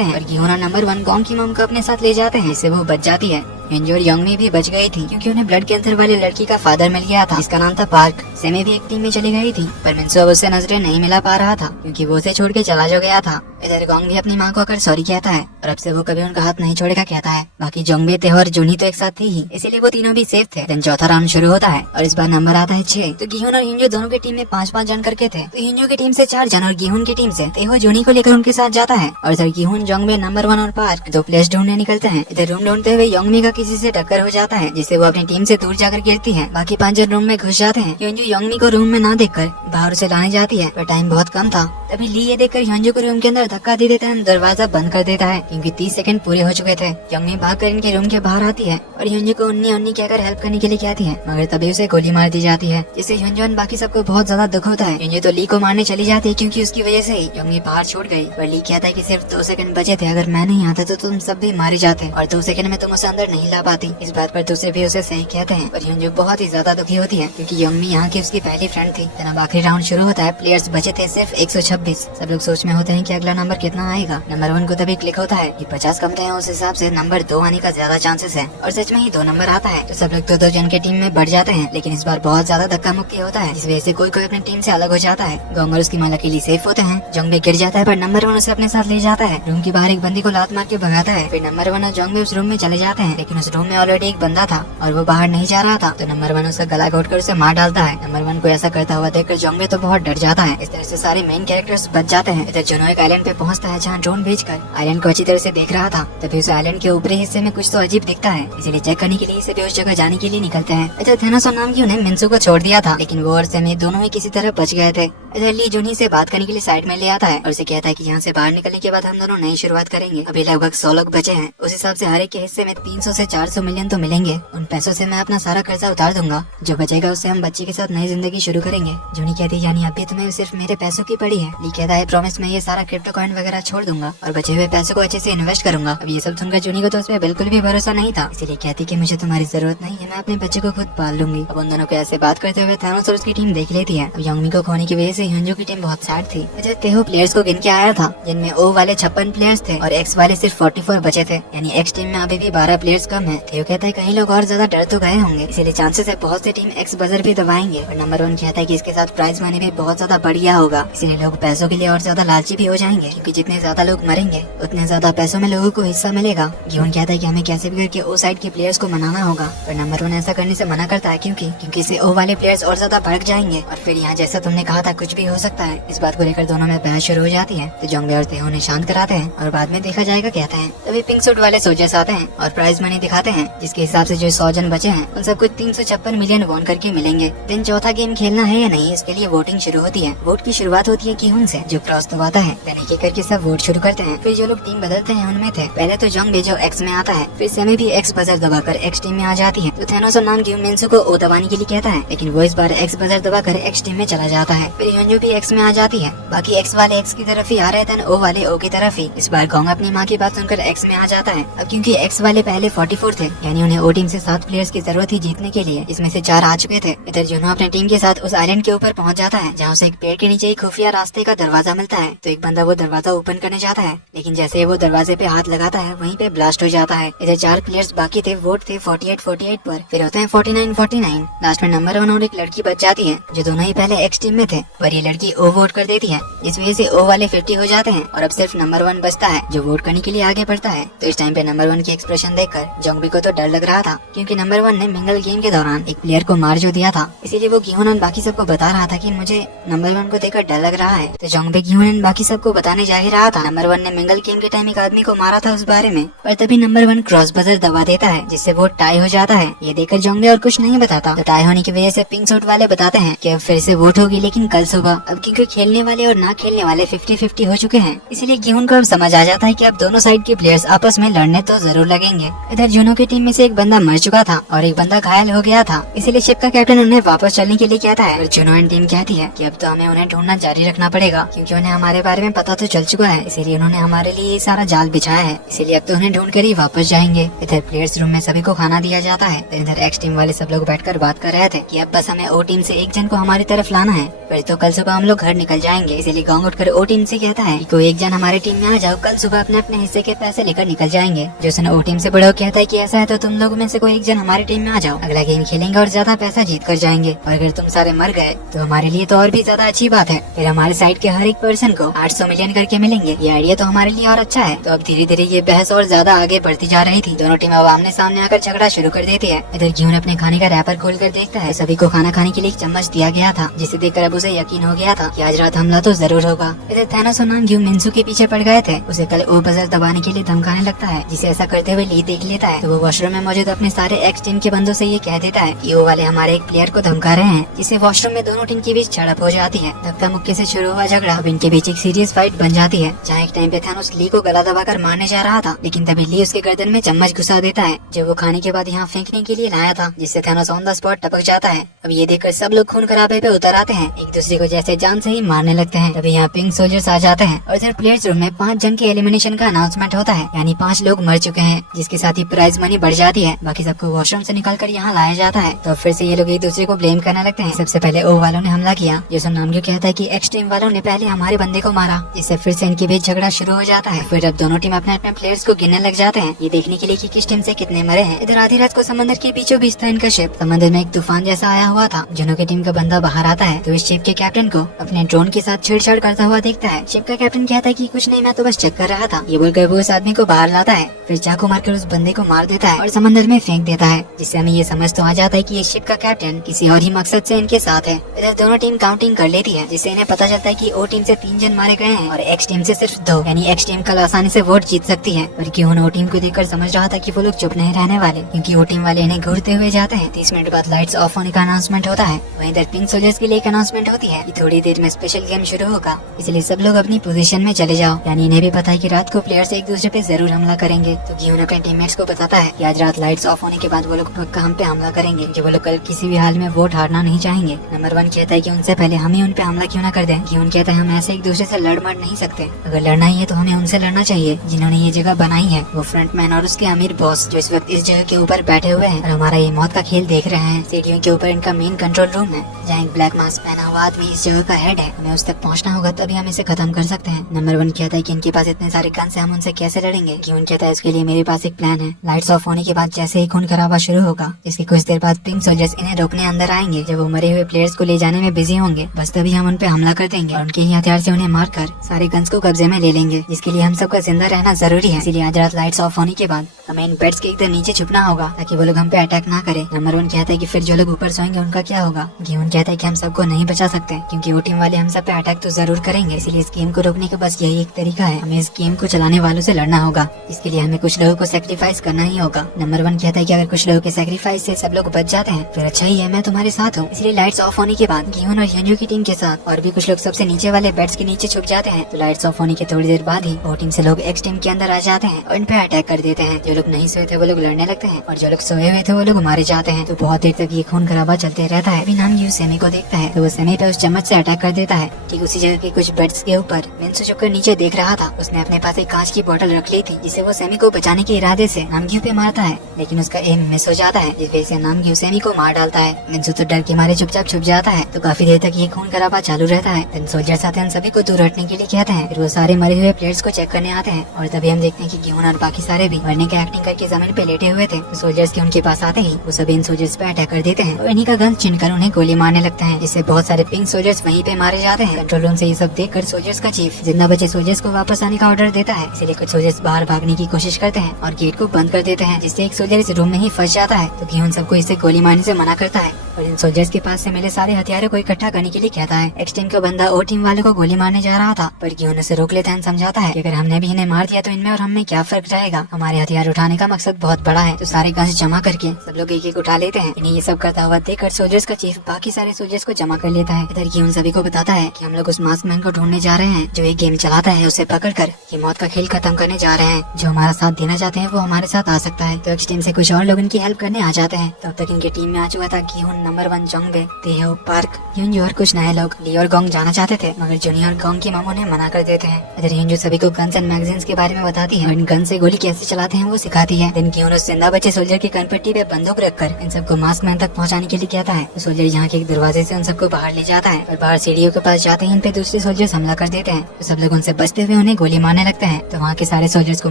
हैं और गियोन और नंबर 1 गोंग की मॉम को अपने साथ ले जाते हैं, इससे वो बच जाती है। ह्योंजो और योंगमी भी बच गई थी, क्योंकि उन्हें ब्लड कैंसर वाली लड़की का फादर मिल गया था, जिसका नाम था पार्क। सेमी भी एक टीम में चली गई थी, पर मिन्सू अब उससे नजरें नहीं मिला पा रहा था, क्योंकि वो उसे छोड़ के चला जो गया था। इधर गोंग भी अपनी माँ को आकर सॉरी कहता है और अब से वो कभी उनका हाथ नहीं छोड़ेगा कहता है। बाकी जोंगबे, तेहो और जूनी तो एक साथ थी ही, इसीलिए वो तीनों भी सेफ थे। देन चौथा राउंड शुरू होता है और इस बार नंबर आता है 6। तो गियोन और ह्योंजो दोनों की टीम में 5-5 जन करके थे। तो ह्योंजो की टीम से 4 जन और गियोन की टीम से तेहो जूनी को लेकर उनके साथ जाता है। और इधर गियोन, जोंगबे, नंबर 1 और पार्क 2 प्लेयर्स ढूंढने निकलते हैं। इधर रूम ढूंढते हुए योंगमी का किसी से टक्कर हो जाता है, जिससे वो अपनी टीम से दूर जाकर गिरती है। बाकी 5 जन रूम में घुस जाते हैं। ह्योंजो योंगमी को रूम में ना देखकर बाहर उसे लाने जाती है, पर टाइम बहुत कम था। तभी ली ये देखकर ह्योंजो को रूम के अंदर धक्का दे देता है, दरवाजा बंद कर देता है, क्योंकि 30 सेकंड पूरे हो चुके थे। योंगमी भागकर इनके रूम के बाहर आती है और ह्योंजो को उन्नी उन्नी कहकर हेल्प करने के लिए कहती है, मगर तभी उसे गोली मार दी जाती है, जिससे ह्योंजो और बाकी सबको बहुत ज्यादा दुख होता है। ह्योंजो तो ली को मारने चली जाती है, क्योंकि उसकी वजह से योंगमी बाहर छूट गई। पर ली कहता है कि सिर्फ 2 सेकंड बचे थे, अगर मैं नहीं आता तो तुम सब भी मारे जाते और 2 सेकंड में तुम उसे अंदर नहीं ला पाती। इस बात पर दूसरे भी उसे सही कहते हैं, पर ह्योंजो बहुत ही ज्यादा दुखी होती है, क्योंकि योंगमी यहाँ की उसकी पहली फ्रेंड थी। अब आखिरी राउंड शुरू होता है। प्लेयर्स बचे थे सिर्फ 126। सब लोग सोच में होते हैं कि अगला नंबर कितना आएगा। नंबर 1 को तभी क्लिक होता है कि 50 कम थे, उस हिसाब से नंबर 2 आने का ज्यादा चांसेस है, और सच में ही 2 नंबर आता है। तो सब लोग 2-2 जन के टीम में बढ़ जाते हैं, लेकिन इस बार बहुत ज्यादा धक्का मुक्की होता है, जिस वजह से कोई कोई अपनी टीम से अलग हो जाता है। गोंग और उसकी माला के लिए सेफ होते हैं। जोंगबे गिर जाता है, पर नंबर 1 उसे अपने साथ ले जाता है। रूम के बाहर एक बंदी को लात मार के भगाता है। फिर नंबर 1 और जोंगबे उस रूम में चले जाते हैं, लेकिन उस रूम में ऑलरेडी एक बंदा था और वो बाहर नहीं जा रहा था। तो नंबर 1 उसका गला घोटकर उसे मार डालता है। नंबर 1 को ऐसा करता हुआ देखकर जोंगबे तो बहुत डर जाता है। इस तरह से सारे मेन कैरेक्टर्स बच जाते हैं। इधर जुनो एक आइलैंड पे पहुंचता है, जहाँ ड्रोन भेजकर आइलैंड को अच्छी तरह से देख रहा था। तभी उस आइलैंड के ऊपरी हिस्से में कुछ तो अजीब दिखता है, इसीलिए चेक करने के लिए इसे भी उस जगह जाने के लिए निकलते हैं। इधर थैनोस और नामगी उन्हें मिन्सू को छोड़ दिया था, लेकिन वो और सेमी दोनों ही किसी तरह बच गए थे। इधर ली जूनी से बात करने के लिए साइड में ले आता है और उसे कहता है कि यहाँ से बाहर निकलने के बाद हम दोनों नई शुरुआत करेंगे। अभी लगभग 100 लोग बचे हैं, उस हिसाब से हर एक के हिस्से में 300 से 400 मिलियन तो मिलेंगे। उन पैसों से मैं अपना सारा कर्जा उतार दूंगा, जो बचेगा उससे हम बच्चे के साथ नई जिंदगी शुरू करेंगे। जूनी कहती है यानी अभी तुम्हें सिर्फ मेरे पैसों की पड़ी है। ली कहता है प्रॉमिस मैं ये सारा क्रिप्टो कॉइन वगैरह छोड़ दूंगा और बचे हुए पैसों को अच्छे से इन्वेस्ट करूंगा। अब ये सब सुनकर जूनी को तो उस पर बिल्कुल भी भरोसा नहीं था, इसीलिए कहती कि मुझे तुम्हारी जरूरत नहीं है, मैं अपने बच्चे को खुद पाल लूंगी। अब उन दोनों को ऐसे बात करते हुए थैनोस और उसकी टीम देख लेती है। अब योंगमी को खोने की वजह से ह्योंजो की टीम बहुत सैड थी। इधर तेहो प्लेयर्स को गिन के आया था, जिनमें ओ वाले 56 प्लेयर्स थे और एक्स वाले सिर्फ 44 बचे थे, यानी एक्स टीम में अभी भी 12 प्लेयर्स कम है। तेहो कहता है कहीं लोग और ज्यादा डर तो गए होंगे, इसीलिए चांसेस है बहुत सी टीम एक्स बजर भी दबाएंगे। और नंबर 1 कहता है कि इसके साथ प्राइज मनी भी बहुत ज्यादा बढ़िया होगा, इसीलिए लोग पैसों के लिए और ज्यादा लालची भी हो जाएंगे, क्योंकि जितने ज्यादा लोग मरेंगे उतने ज्यादा पैसों में लोगों को हिस्सा मिलेगा। गियोन कहता है कि हमें कैसे भी करके ओ साइड के प्लेयर्स को मनाना होगा, पर नंबर 1 ऐसा करने से मना करता है, क्योंकि इससे ओ वाले प्लेयर्स और ज्यादा भड़क जाएंगे और फिर यहाँ जैसा तुमने कहा था कुछ भी हो सकता है। इस बात को लेकर दोनों में बहस शुरू हो जाती है। तो जोंगबे और तेहो ने शांत कराते हैं और बाद में देखा जाएगा कहते हैं। तभी पिंक सूट वाले सोल्जर्स आते हैं और प्राइज मनी दिखाते हैं, जिसके हिसाब से जो 100 जन बचे हैं उन सबको 356 मिलियन वॉन करके मिलेंगे। दिन चौथा गेम खेलना है या नहीं, इसके लिए वोटिंग शुरू होती है। वोट की शुरुआत होती है गियोन से, जो क्रॉस दबाता है। देन एक करके सब वोट शुरू करते हैं। फिर जो लोग टीम बदलते हैं उनमें थे पहले तो जोंगबे जो एक्स में आता है, फिर सेमी भी एक्स बजर दबाकर एक्स टीम में आ जाती है। तो थैनोस और नामगी मिन्सू को ओ दबाने के लिए कहता है, लेकिन वो इस बार एक्स बजर दबाकर एक्स टीम में चला जाता है। फिर युनजू भी एक्स में आ जाती है। बाकी एक्स वाले एक्स की तरफ ही आ रहे थे, ओ वाले ओ की तरफ ही। इस बार गोंग अपनी माँ की बात सुनकर एक्स में आ जाता है। अब क्योंकि एक्स वाले पहले 44 थे, यानी उन्हें ओ टीम से 7 प्लेयर्स की जरूरत थी जीतने के लिए, इसमें से 4 आ चुके थे। इधर जुनो अपने टीम के साथ उस आइलैंड के ऊपर पहुंच जाता है, जहाँ उसे एक पेड़ के नीचे एक खुफिया रास्ते का दरवाजा मिलता है। तो एक बंदा वो दरवाजा ओपन करने जाता है, लेकिन जैसे ही वो दरवाजे पे हाथ लगाता है वहीं पे ब्लास्ट हो जाता है। इधर 4 प्लेयर्स बाकी थे, वोट थे 48-48 पर, फिर होते हैं 49-49। लास्ट में नंबर 1 और एक लड़की बच जाती है, जो दोनों ही पहले एक्स टीम में थे, पर ये लड़की ओ वोट कर देती है, इस वजह से ओ वाले 50 हो जाते हैं और अब सिर्फ नंबर 1 बचता है, जो वोट करने के लिए आगे बढ़ता है। तो इस टाइम पे नंबर 1 की एक्सप्रेशन देखकर जोंगबी को तो डर लग रहा था, क्योंकि नंबर 1 ने मिंगल गेम के दौरान एक प्लेयर को मार जो दिया था, इसीलिए वो गिहोन बाकी सबको बता रहा था कि मुझे नंबर 1 को देखकर डर लग रहा है। तो जोंगबी गिहोन बाकी सबको बताने जा ही रहा था नंबर 1 ने मिंगल गेम के टाइम एक आदमी को मारा था उस बारे में, पर तभी नंबर 1 क्रॉस बजर दबा देता है, जिससे वो टाई हो जाता है। ये देखकर जोंगबी और कुछ नहीं बताता। तो टाई होने की वजह से पिंक सूट वाले बताते हैं कि अब फिर से वोट होगी, लेकिन कल सुबह। अब क्योंकि खेलने वाले और ना खेलने वाले 50-50 हो चुके हैं, इसीलिए गिहोन को अब समझ आ जाता है कि अब दोनों साइड के प्लेयर्स आपस में लड़ने तो जरूर लगेंगे। इधर जुनो की टीम में से एक बंदा मर चुका था और एक बंदा घायल हो गया था, इसीलिए शिप का कैप्टन उन्हें वापस चलने के लिए कहता है। जुनो एंड टीम कहती है कि अब तो हमें उन्हें ढूंढना जारी रखना पड़ेगा, क्योंकि उन्हें हमारे बारे में पता तो चल चुका है, इसीलिए उन्होंने हमारे लिए सारा जाल बिछाया है, इसीलिए अब तो उन्हें ढूंढ कर ही वापस जाएंगे। इधर प्लेयर्स रूम में सभी को खाना दिया जाता है। इधर एक्स टीम वाले सब लोग बैठकर बात कर रहे थे कि अब बस हमें ओ टीम से एक जन को हमारी तरफ लाना है, फिर तो कल सुबह हम लोग घर निकल जाएंगे। इसीलिए गोंग उठकर ओ टीम से कहता है कि कोई एक जन हमारे टीम में आ जाओ, कल सुबह अपने अपने हिस्से के पैसे लेकर निकल जाएंगे। जो सुनो ओ टीम से बड़ा कहता है कि ऐसा है तो तुम लोग में से कोई एक जन हमारी टीम में आ जाओ, अगला गेम खेलेंगे और ज्यादा पैसा जीत कर जाएंगे, और अगर तुम सारे मर गए तो हमारे लिए तो और भी ज्यादा अच्छी बात है, फिर हमारे साइड के हर एक पर्सन को 800 मिलियन करके मिलेंगे। ये आइडिया तो हमारे लिए और अच्छा है। तो अब धीरे धीरे ये बहस और ज्यादा आगे बढ़ती जा रही थी। दोनों टीम अब आमने सामने आकर झगड़ा शुरू कर देती है। इधर गिहोन अपने खाने का रैपर खोल कर देखता है, सभी को खाना खाने के लिए एक चम्मच दिया गया था, जिसे देखकर अब उसे यकीन हो गया था कि आज रात हमला तो जरूर होगा। इधर थैनोस और नामग्यू मिन्सू के पीछे पड़ गए थे, उसे कल ओ बजर दबाने के लिए धमकाने लगता है, जिसे ऐसा करते हुए ली देख लेता है। तो वो वॉशरूम में मौजूद अपने सारे एक्स टीम के बंदों से ये कह देता है कि ओ वाले हमारे एक प्लेयर को धमका रहे हैं, जिससे वॉशरूम में दोनों टीम के बीच झड़प हो जाती है। धक्का मुक्के से शुरू हुआ झगड़ा अब इनके बीच एक सीरियस फाइट बन जाती है, जहाँ एक टाइम पे थैनोस ली को गला दबाकर मारने जा रहा था, लेकिन तभी ली उसके गर्दन में चम्मच घुसा देता है, जो वो खाने के बाद यहाँ फेंकने के लिए लाया था, जिससे थैनोस ऑन द स्पॉट टपक जाता है। अब ये देखकर सब लोग खून खराबे पे उतर आते हैं, एक दूसरे को जैसे जान से ही मारने लगते हैं। तभी यहाँ पिंक सोल्जर्स आ जाते हैं और इधर प्लेयर्स रूम में 5 जन के एलिमिनेशन का अनाउंसमेंट होता है, यानी 5 लोग मर चुके हैं, जिसके साथ ही प्राइज मनी बढ़ जाती है। बाकी सबको वॉशरूम से निकाल कर यहाँ लाया जाता है। तो फिर से ये लोग एक दूसरे को ब्लेम करने लगते हैं। सबसे पहले ओ वालों ने हमला किया, जो सुन नामग्यू कहता है कि एक्स टीम वालों ने पहले हमारे बंदे को मारा, जिससे फिर से इनके बीच झगड़ा शुरू हो जाता है। फिर अब दोनों टीम अपने अपने प्लेयर्स को गिनने लग जाते हैं, ये देखने के लिए कि किस टीम से कितने मरे हैं। इधर आधी रात को समंदर के बीचों बीच था इनका शिप। समंदर में एक तूफान जैसा आया हुआ था। जुनो की टीम का बंदा बाहर आता है तो इस शिप के कैप्टन को अपने ड्रोन के साथ छेड़छाड़ करता हुआ देखता है। शिप का कैप्टन कहता है कि कुछ नहीं, मैं तो बस चेक कर रहा था। ये बोलकर वो उस आदमी को बाहर लाता है, फिर चाकू मारकर उस बंदे को मार देता है और समंदर में फेंक देता है, जिससे हमें ये समझ तो आ जाता है कि ये शिप का कैप्टन किसी और ही मकसद से इनके साथ है। इधर दोनों टीम काउंटिंग कर लेती है, जिससे इन्हें पता चलता है कि ओ टीम से 3 जन मारे गए हैं और एक्स टीम से सिर्फ 2, यानी एक्स टीम कल आसानी से वोट जीत सकती है। पर गिहोन ओ टीम को देखकर समझ रहा था कि वो लोग चुप नहीं रहने वाले, क्योंकि ओ टीम वाले इन्हें घूरते हुए जाते हैं। 30 मिनट बाद लाइट्स ऑफ होने का अनाउंसमेंट होता है। वहीं इधर पिंक सोल्जर्स के लिए एक अनाउंसमेंट होती है कि थोड़ी देर में स्पेशल गेम शुरू होगा, इसलिए सब लोग अपनी पोजीशन में चले जाओ, यानी इन्हें भी पता है कि रात को प्लेयर्स एक दूसरे पे जरूर हमला करेंगे। तो गिहोन अपने टीममेट्स को बताता है कि आज रात लाइट्स ऑफ होने के बाद वो लोग पक्का हम पे हमला करेंगे, जो वो लोग कल किसी भी हाल में वोट हारना नहीं चाहेंगे। नंबर 1 कहता है कि उनसे पहले हम ही उन पे हमला क्यों ना कर दें। गिहोन कहता है हम ऐसे एक दूसरे से लड़ मर नहीं सकते, अगर लड़ना ही है तो हमें उनसे लड़ना चाहिए जिन्होंने ये जगह बनाई है, वो फ्रंटमैन और उसके अमीर बॉस, जो इस वक्त इस जगह के ऊपर बैठे हुए हैं और हमारा ये मौत का खेल देख रहे हैं। सीढ़ियों के ऊपर इनका मेन कंट्रोल रूम है, जहाँ एक ब्लैक मास्क पहना हुआ आदमी इस जगह का हेड है। हमें उस तक पहुँचना होगा, तभी हम इसे खत्म कर सकते हैं। नंबर 1 कहता है कि इनके पास इतने सारे गन से हम उनसे कैसे लड़ेंगे। गिहोन कहता है उसके लिए मेरे पास एक प्लान है। लाइट्स ऑफ होने के बाद जैसे ही खून खराबा शुरू होगा, इसके कुछ देर बाद पिंक सोल्जर्स इन्हें रोकने अंदर आएंगे। जब वो मरे हुए प्लेयर्स को ले जाने में बिजी होंगे, बस तभी हम उन पे हमला कर देंगे और उनके ही हथियार से उन्हें मारकर सारे गन्स को कब्जे में ले लेंगे, जिसके लिए हम सबका जिंदा रहना जरूरी है। इसीलिए आज रात लाइट्स ऑफ होने के बाद हमें इन बेड्स के एकदम नीचे छुपना होगा, ताकि वो लोग हम पे अटैक ना करे। नंबर 1 कहता है कि फिर जो लोग ऊपर सोएंगे उनका क्या होगा। गिहोन कहता है कि हम सबको नहीं बचा सकते, क्योंकि वो टीम वाले हम सब पे अटैक तो जरूर करेंगे, इसलिए इस गेम को रोकने का बस यही एक तरीका है, हमें इस गेम को चलाने वालों से लड़ना होगा। इसके लिए हमें कुछ लोगों को सेक्रीफाइस करना ही होगा। नंबर 1 कहता है कि अगर कुछ लोगों के सेक्रीफाइस से सब लोग बच जाते हैं फिर अच्छा ही है, मैं तुम्हारे साथ हूँ। इसलिए लाइट्स ऑफ होने के बाद गिहोन और युनजू की टीम के साथ और भी कुछ लोग सबसे नीचे वाले बेड्स के नीचे छुप जाते हैं। तो लाइट्स ऑफ होने के थोड़ी देर बाद ही वो टीम से लोग एक्स टीम के अंदर आ जाते हैं और इन पे अटैक कर देते हैं। जो लोग नहीं सोए थे वो लोग लड़ने लगते हैं और जो लोग सोए हुए थे वो लोग मारे जाते हैं। तो बहुत देर तक ये खून खराबा चलते रहता है। अभी नामग्यू सेमी को देखता है तो वो सेमी पे उस चम्मच से अटैक कर देता है। ठीक उसी जगह के कुछ बेड्स के ऊपर मिन्सू झुककर नीचे देख रहा था। उसने अपने पास एक कांच की बोतल रख ली थी जिसे वो सेमी को बचाने के इरादे से नामग्यू पे मारता है, लेकिन उसका एम मिस हो जाता है, जिस वजह से नामग्यू सेमी को मार डालता है। मिन्सू तो डर के मारे चुपचाप छुप जाता है। तो काफी देर तक ये खून खराबा चालू रहता है। देन सोल्जर्स आते हैं, उन सभी को दूर हटने के लिए कहते हैं। फिर वो सारे मरे हुए प्लेयर्स को चेक करने आते हैं और तभी हम देखते हैं कि गिहोन और बाकी सारे भी मरने की एक्टिंग करके जमीन पे लेटे हुए थे। तो सोल्जर्स के उनके पास आते ही वो सभी इन सोल्जर्स पे अटैक कर देते हैं और इन्हीं का गन छीनकर उन्हें गोली मारने लगते हैं, जिससे बहुत सारे पिंक सोल्जर्स वहीं पे मारे जाते हैं। कंट्रोल रूम से ये सब देखकर सोल्जर्स का चीफ जिंदा बचे सोल्जर्स को वापस आने का ऑर्डर देता है। इसलिए कुछ सोल्जर्स बाहर भागने की कोशिश करते हैं और गेट को बंद कर देते हैं, जिससे एक सोल्जर इस रूम में ही फंस जाता है। तो गिहोन सबको इसे गोली मारने से मना करता है और इन सोल्जर्स के पास से मिले सारे हथियारों को इकट्ठा करने के लिए कहता है। एक्स टीम का बंदा ओ टीम वाले को गोली मारने जा रहा था, पर गिहोन उसे रोक लेता है। समझाता है कि अगर हमने भी इन्हें मार दिया तो इनमें और हम में क्या फर्क रहेगा। हमारे हथियार उठाने का मकसद बहुत बड़ा है। तो सारे गन्स जमा करके सब लोग एक एक उठा लेते हैं। इन्हें ये सब करता हुआ देखकर सोल्जर्स का चीफ बाकी सारे सोल्जर्स को जमा कर लेता है। इधर गिहोन सभी को बताता है कि हम लोग उस मास्क मैन को ढूंढने जा रहे हैं जो एक गेम चलाता है। उसे पकड़कर ये मौत का खेल खत्म करने जा रहे हैं। जो हमारा साथ देना चाहते हैं वो हमारे साथ आ सकता है। तो एक्स टीम से कुछ और लोग इनकी हेल्प करने आ जाते हैं। तब तक इनकी टीम में आ चुका था गिहोन, नंबर 1 जोंगबे, तेहो, पार्क, यूनजो और कुछ नए लोग ली और गोंग जाना चाहते थे, मगर जूनियर गोंग की मामू ने मना कर देते हैं। इधर यूनजो सभी को गन्स एंड मैगजीन्स के बारे में बताती है और इन गन से गोली कैसे चलाते हैं वो सिखाती है। दिन गिहोन उस जिंदा बचे सोल्जर की कनपट्टी पे बंदूक रखकर इन सबको मास्क मैन तक पहुंचाने के लिए कहता है। तो सोल्जर यहाँ के एक दरवाजे से उन सबको बाहर ले जाता है और बाहर सीढ़ियों के पास जाते ही इन पे दूसरे सोल्जर्स हमला कर देते हैं। तो सब लोग उनसे बचते हुए उन्हें गोली मारने लगते हैं। तो वहाँ के सारे सोल्जर्स को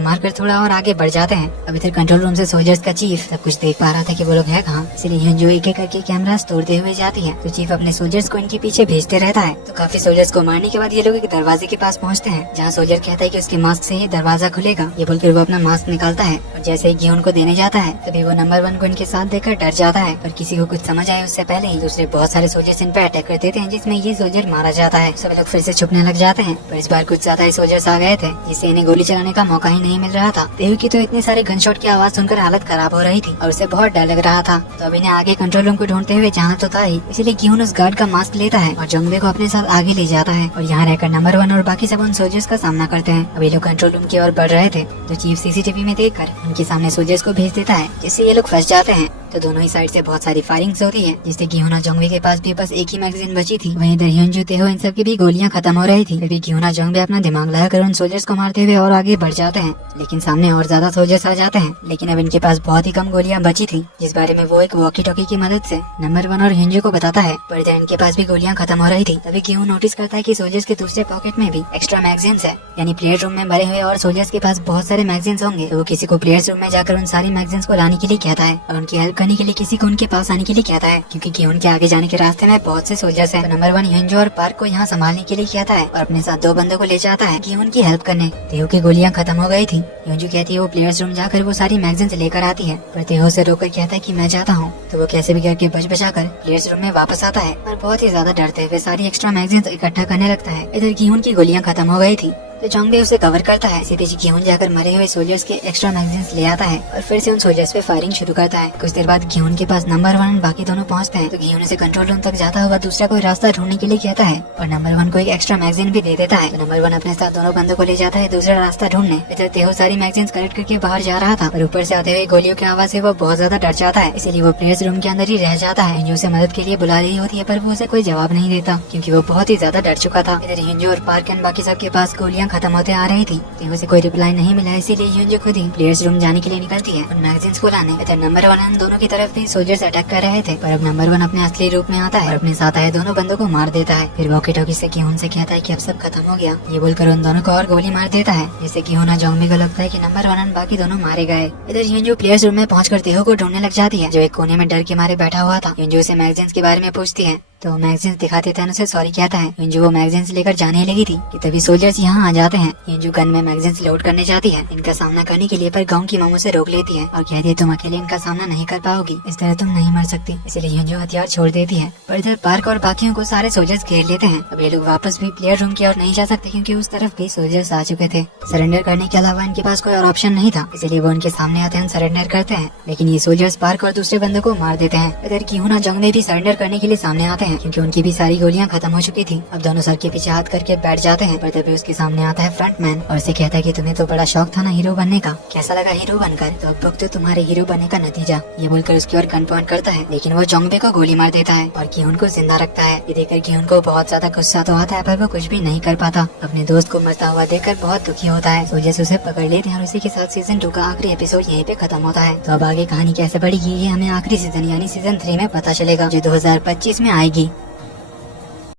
मारकर थोड़ा और आगे बढ़ जाते हैं। अब इधर कंट्रोल रूम से सोल्जर्स का चीफ सब कुछ देख पा रहा था कि वो लोग है कहाँ, इसलिए यूनजो एक एक करके कैमरास तोड़ते हुए जाती है। तो चीफ अपने सोल्जर्स को इनके पीछे भेजते रहता है। तो काफी सोल्जर्स को मारने के बाद ये लोग एक दरवाजे के पास पहुँचते हैं, जहाँ सोल्जर कहता है कि उसके मास्क से ही दरवाजा खुलेगा। ये बोलकर वो अपना मास्क निकालता है और जैसे ही गिहोन को देने जाता है तभी वो नंबर 1 को इनके साथ देखकर डर जाता है। पर किसी को कुछ समझ आए उससे पहले ही दूसरे बहुत सारे सोल्जर्स इन पे अटैक कर देते हैं, जिसमें ये सोल्जर मारा जाता है। सब लोग फिर से छुपने लग जाते हैं, पर इस बार कुछ ज्यादा ही सोल्जर्स आ गए थे, जिससे इन्हें गोली चलाने का मौका ही नहीं मिल रहा था। तेहू की तो इतने सारे गनशॉट की आवाज सुनकर हालत खराब हो रही थी और उसे बहुत डर लग रहा था। तो अब इन्हें आगे कंट्रोल रूम को ढूंढते हुए जाना तो था ही, इसलिए गिहोन उस गार्ड का मास्क लेता है और जोंगबे को अपने साथ आगे ले जाता है और यहाँ रहकर नंबर 1 और बाकी सब उन सोल्जर्स का सामना करते हैं। अब ये लोग कंट्रोल रूम की ओर बढ़ रहे थे तो चीफ सीसीटीवी में देखकर उनके सामने सोल्जर्स को भेज देता है, जिससे ये लोग फंस जाते हैं। तो दोनों ही साइड से बहुत सारी फायरिंग्स होती है, जिससे गिहोन और जोंगबे के पास भी बस एक ही मैगजीन बची थी। वहीं इधर यूनजो, तेहो इन सब की भी गोलियां खत्म हो रही थी। फिर भी गिहोन और जोंगबे अपना दिमाग लगाकर उन सोल्जर्स को मारते हुए और आगे बढ़ जाते हैं, लेकिन सामने और ज्यादा सोल्जर्स आ जाते हैं। लेकिन अब इनके पास बहुत ही कम गोलियां बची थी, जिस बारे में वो एक वॉकी टॉकी की मदद से नंबर 1 और यूनजो को बताता है। पर इधर इनके पास भी गोलियां खत्म हो रही थी। तभी गिहोन नोटिस करता है कि सोल्जर्स के दूसरे पॉकेट में भी एक्स्ट्रा मैगजीन्स है, यानी प्लेयर रूम में मरे हुए और सोल्जर्स के पास बहुत सारे मैगजीन्स होंगे। तो वो किसी को प्लेयर्स रूम में जाकर उन सारी मैगजीन्स को लाने के लिए कहता है और उनकी हेल्प करने के लिए किसी को के पास आने के लिए कहता है, क्योंकि गिहोन के आगे जाने के रास्ते में बहुत से सोल्जर्स हैं। तो नंबर 1 यूनजो और पार्क को यहाँ संभालने के लिए कहता है और अपने साथ 2 बंदों को ले जाता है गिहोन की हेल्प करने। तेहो की गोलियां खत्म हो गई थी। यूनजो कहती है वो प्लेयर्स रूम जाकर वो सारी मैगजीन्स लेकर आती है, पर तेहो से रोककर कहता है कि मैं जाता हूँ। तो वो कैसे भी करके बच बचाकर प्लेयर्स रूम में वापस आता है, पर बहुत ही ज्यादा डरते हुए सारी एक्स्ट्रा मैगजीन्स इकट्ठा करने लगता है। इधर गिहोन की गोलियां खत्म हो गई थी तो जोंगबे उसे कवर करता है। इसी बीच गिहोन जाकर मरे हुए सोल्जर्स के एक्स्ट्रा मैगजीन्स ले आता है और फिर से उन सोल्जर्स पे फायरिंग शुरू करता है। कुछ देर बाद गिहोन के पास नंबर 1 और बाकी दोनों पहुंचते हैं। तो गिहोन उसे कंट्रोल रूम तक जाता हुआ दूसरा कोई रास्ता ढूंढने के लिए कहता है और नंबर 1 को एक एक्स्ट्रा मैगजीन भी दे देता है। तो नंबर 1 अपने साथ दोनों बंदों को ले जाता है दूसरा रास्ता ढूंढने। इधर तेहो सारी मैगजीन्स कलेक्ट करके बाहर जा रहा था, पर ऊपर से आते हुए गोलियों की आवाज से वो बहुत ज्यादा डर जाता है, इसलिए वो प्लेयर्स रूम के अंदर ही रह जाता है। यूनजो उसे मदद के लिए बुला रही होती है, पर वो उसे कोई जवाब नहीं देता, क्योंकि वो बहुत ही ज्यादा डर चुका था। इधर यूनजो और पार्क एंड बाकी सबके पास गोलियां खत्म होते आ रही थी। तेहो से कोई रिप्लाई नहीं मिला, इसीलिए यूनजो खुद ही प्लेयर्स रूम जाने के लिए निकलती है उन मैगजीन्स को लाने। इधर नंबर 1 हम दोनों की तरफ भी सोल्जर्स अटैक कर रहे थे, पर अब नंबर 1 अपने असली रूप में आता है और अपने साथ आए दोनों बंदों को मार देता है। फिर वॉकी टॉकी से गिहोन से कहता है कि अब सब खत्म हो गया, ये बोलकर उन दोनों को और गोली मार देता है, जिससे गिहोन और जोंगबे को लगता है कि नंबर 1 और बाकी दोनों मारे गए। इधर यूनजो प्लेयर्स रूम में पहुंचकर तेहो को ढूंढने लग जाती है, जो एक कोने में डर के मारे बैठा हुआ था। यूनजो से मैगजीन्स के बारे में पूछती है तो मैगजीन्स दिखाते थे उसे सॉरी कहता है। यूनजो वो मैगजीन्स लेकर जाने लगी थी कि तभी सोल्जर्स यहाँ आ जाते हैं। यूनजो गन में मैगजीन्स लोड करने जाती है इनका सामना करने के लिए, पर गांव की मामू से रोक लेती है और कहती है तुम अकेले इनका सामना नहीं कर पाओगी, इस तरह तुम नहीं मर सकती, इसलिए यूनजो हथियार छोड़ देती है। पर इधर पार्क और बाकियों को सारे सोल्जर्स घेर लेते हैं। अब ये लोग वापस भी प्लेयर रूम की ओर नहीं जा सकते, क्योंकि उस तरफ भी सोल्जर्स आ चुके थे। सरेंडर करने के अलावा इनके पास कोई और ऑप्शन नहीं था, इसलिए वो उनके सामने आते हैं, सरेंडर करते हैं। लेकिन ये सोल्जर्स पार्क और दूसरे बंदों को मार देते हैं। इधर गिहोन और जोंगबे भी सरेंडर करने के लिए सामने आते हैं, हैं क्योंकि उनकी भी सारी गोलियां खत्म हो चुकी थी। अब दोनों सर के पीछे हाथ करके बैठ जाते हैं, पर तभी उसके सामने आता है फ्रंटमैन और उसे कहता है कि तुम्हें तो बड़ा शौक था ना हीरो बनने का, कैसा लगा हीरो बनकर? तो अब भुगतो तुम्हारे हीरो बनने का नतीजा। ये बोलकर उसकी ओर गन पॉइंट करता है, लेकिन वो जोंगबे को गोली मार देता है और कीहुन को जिंदा रखता है। ये देखकर कीहुन को बहुत ज्यादा गुस्सा तो आता है, पर वो कुछ भी नहीं कर पाता। अपने दोस्त को मरता हुआ देखकर बहुत दुखी होता है, तो जैसे उसे पकड़ लेते हैं और उसी के साथ सीजन 2 का आखिरी एपिसोड यहीं पे खत्म होता है। तो अब आगे कहानी कैसे बढ़ेगी ये हमें आखिरी सीजन यानी सीजन 3 में पता चलेगा, जो 2025 में आएगी।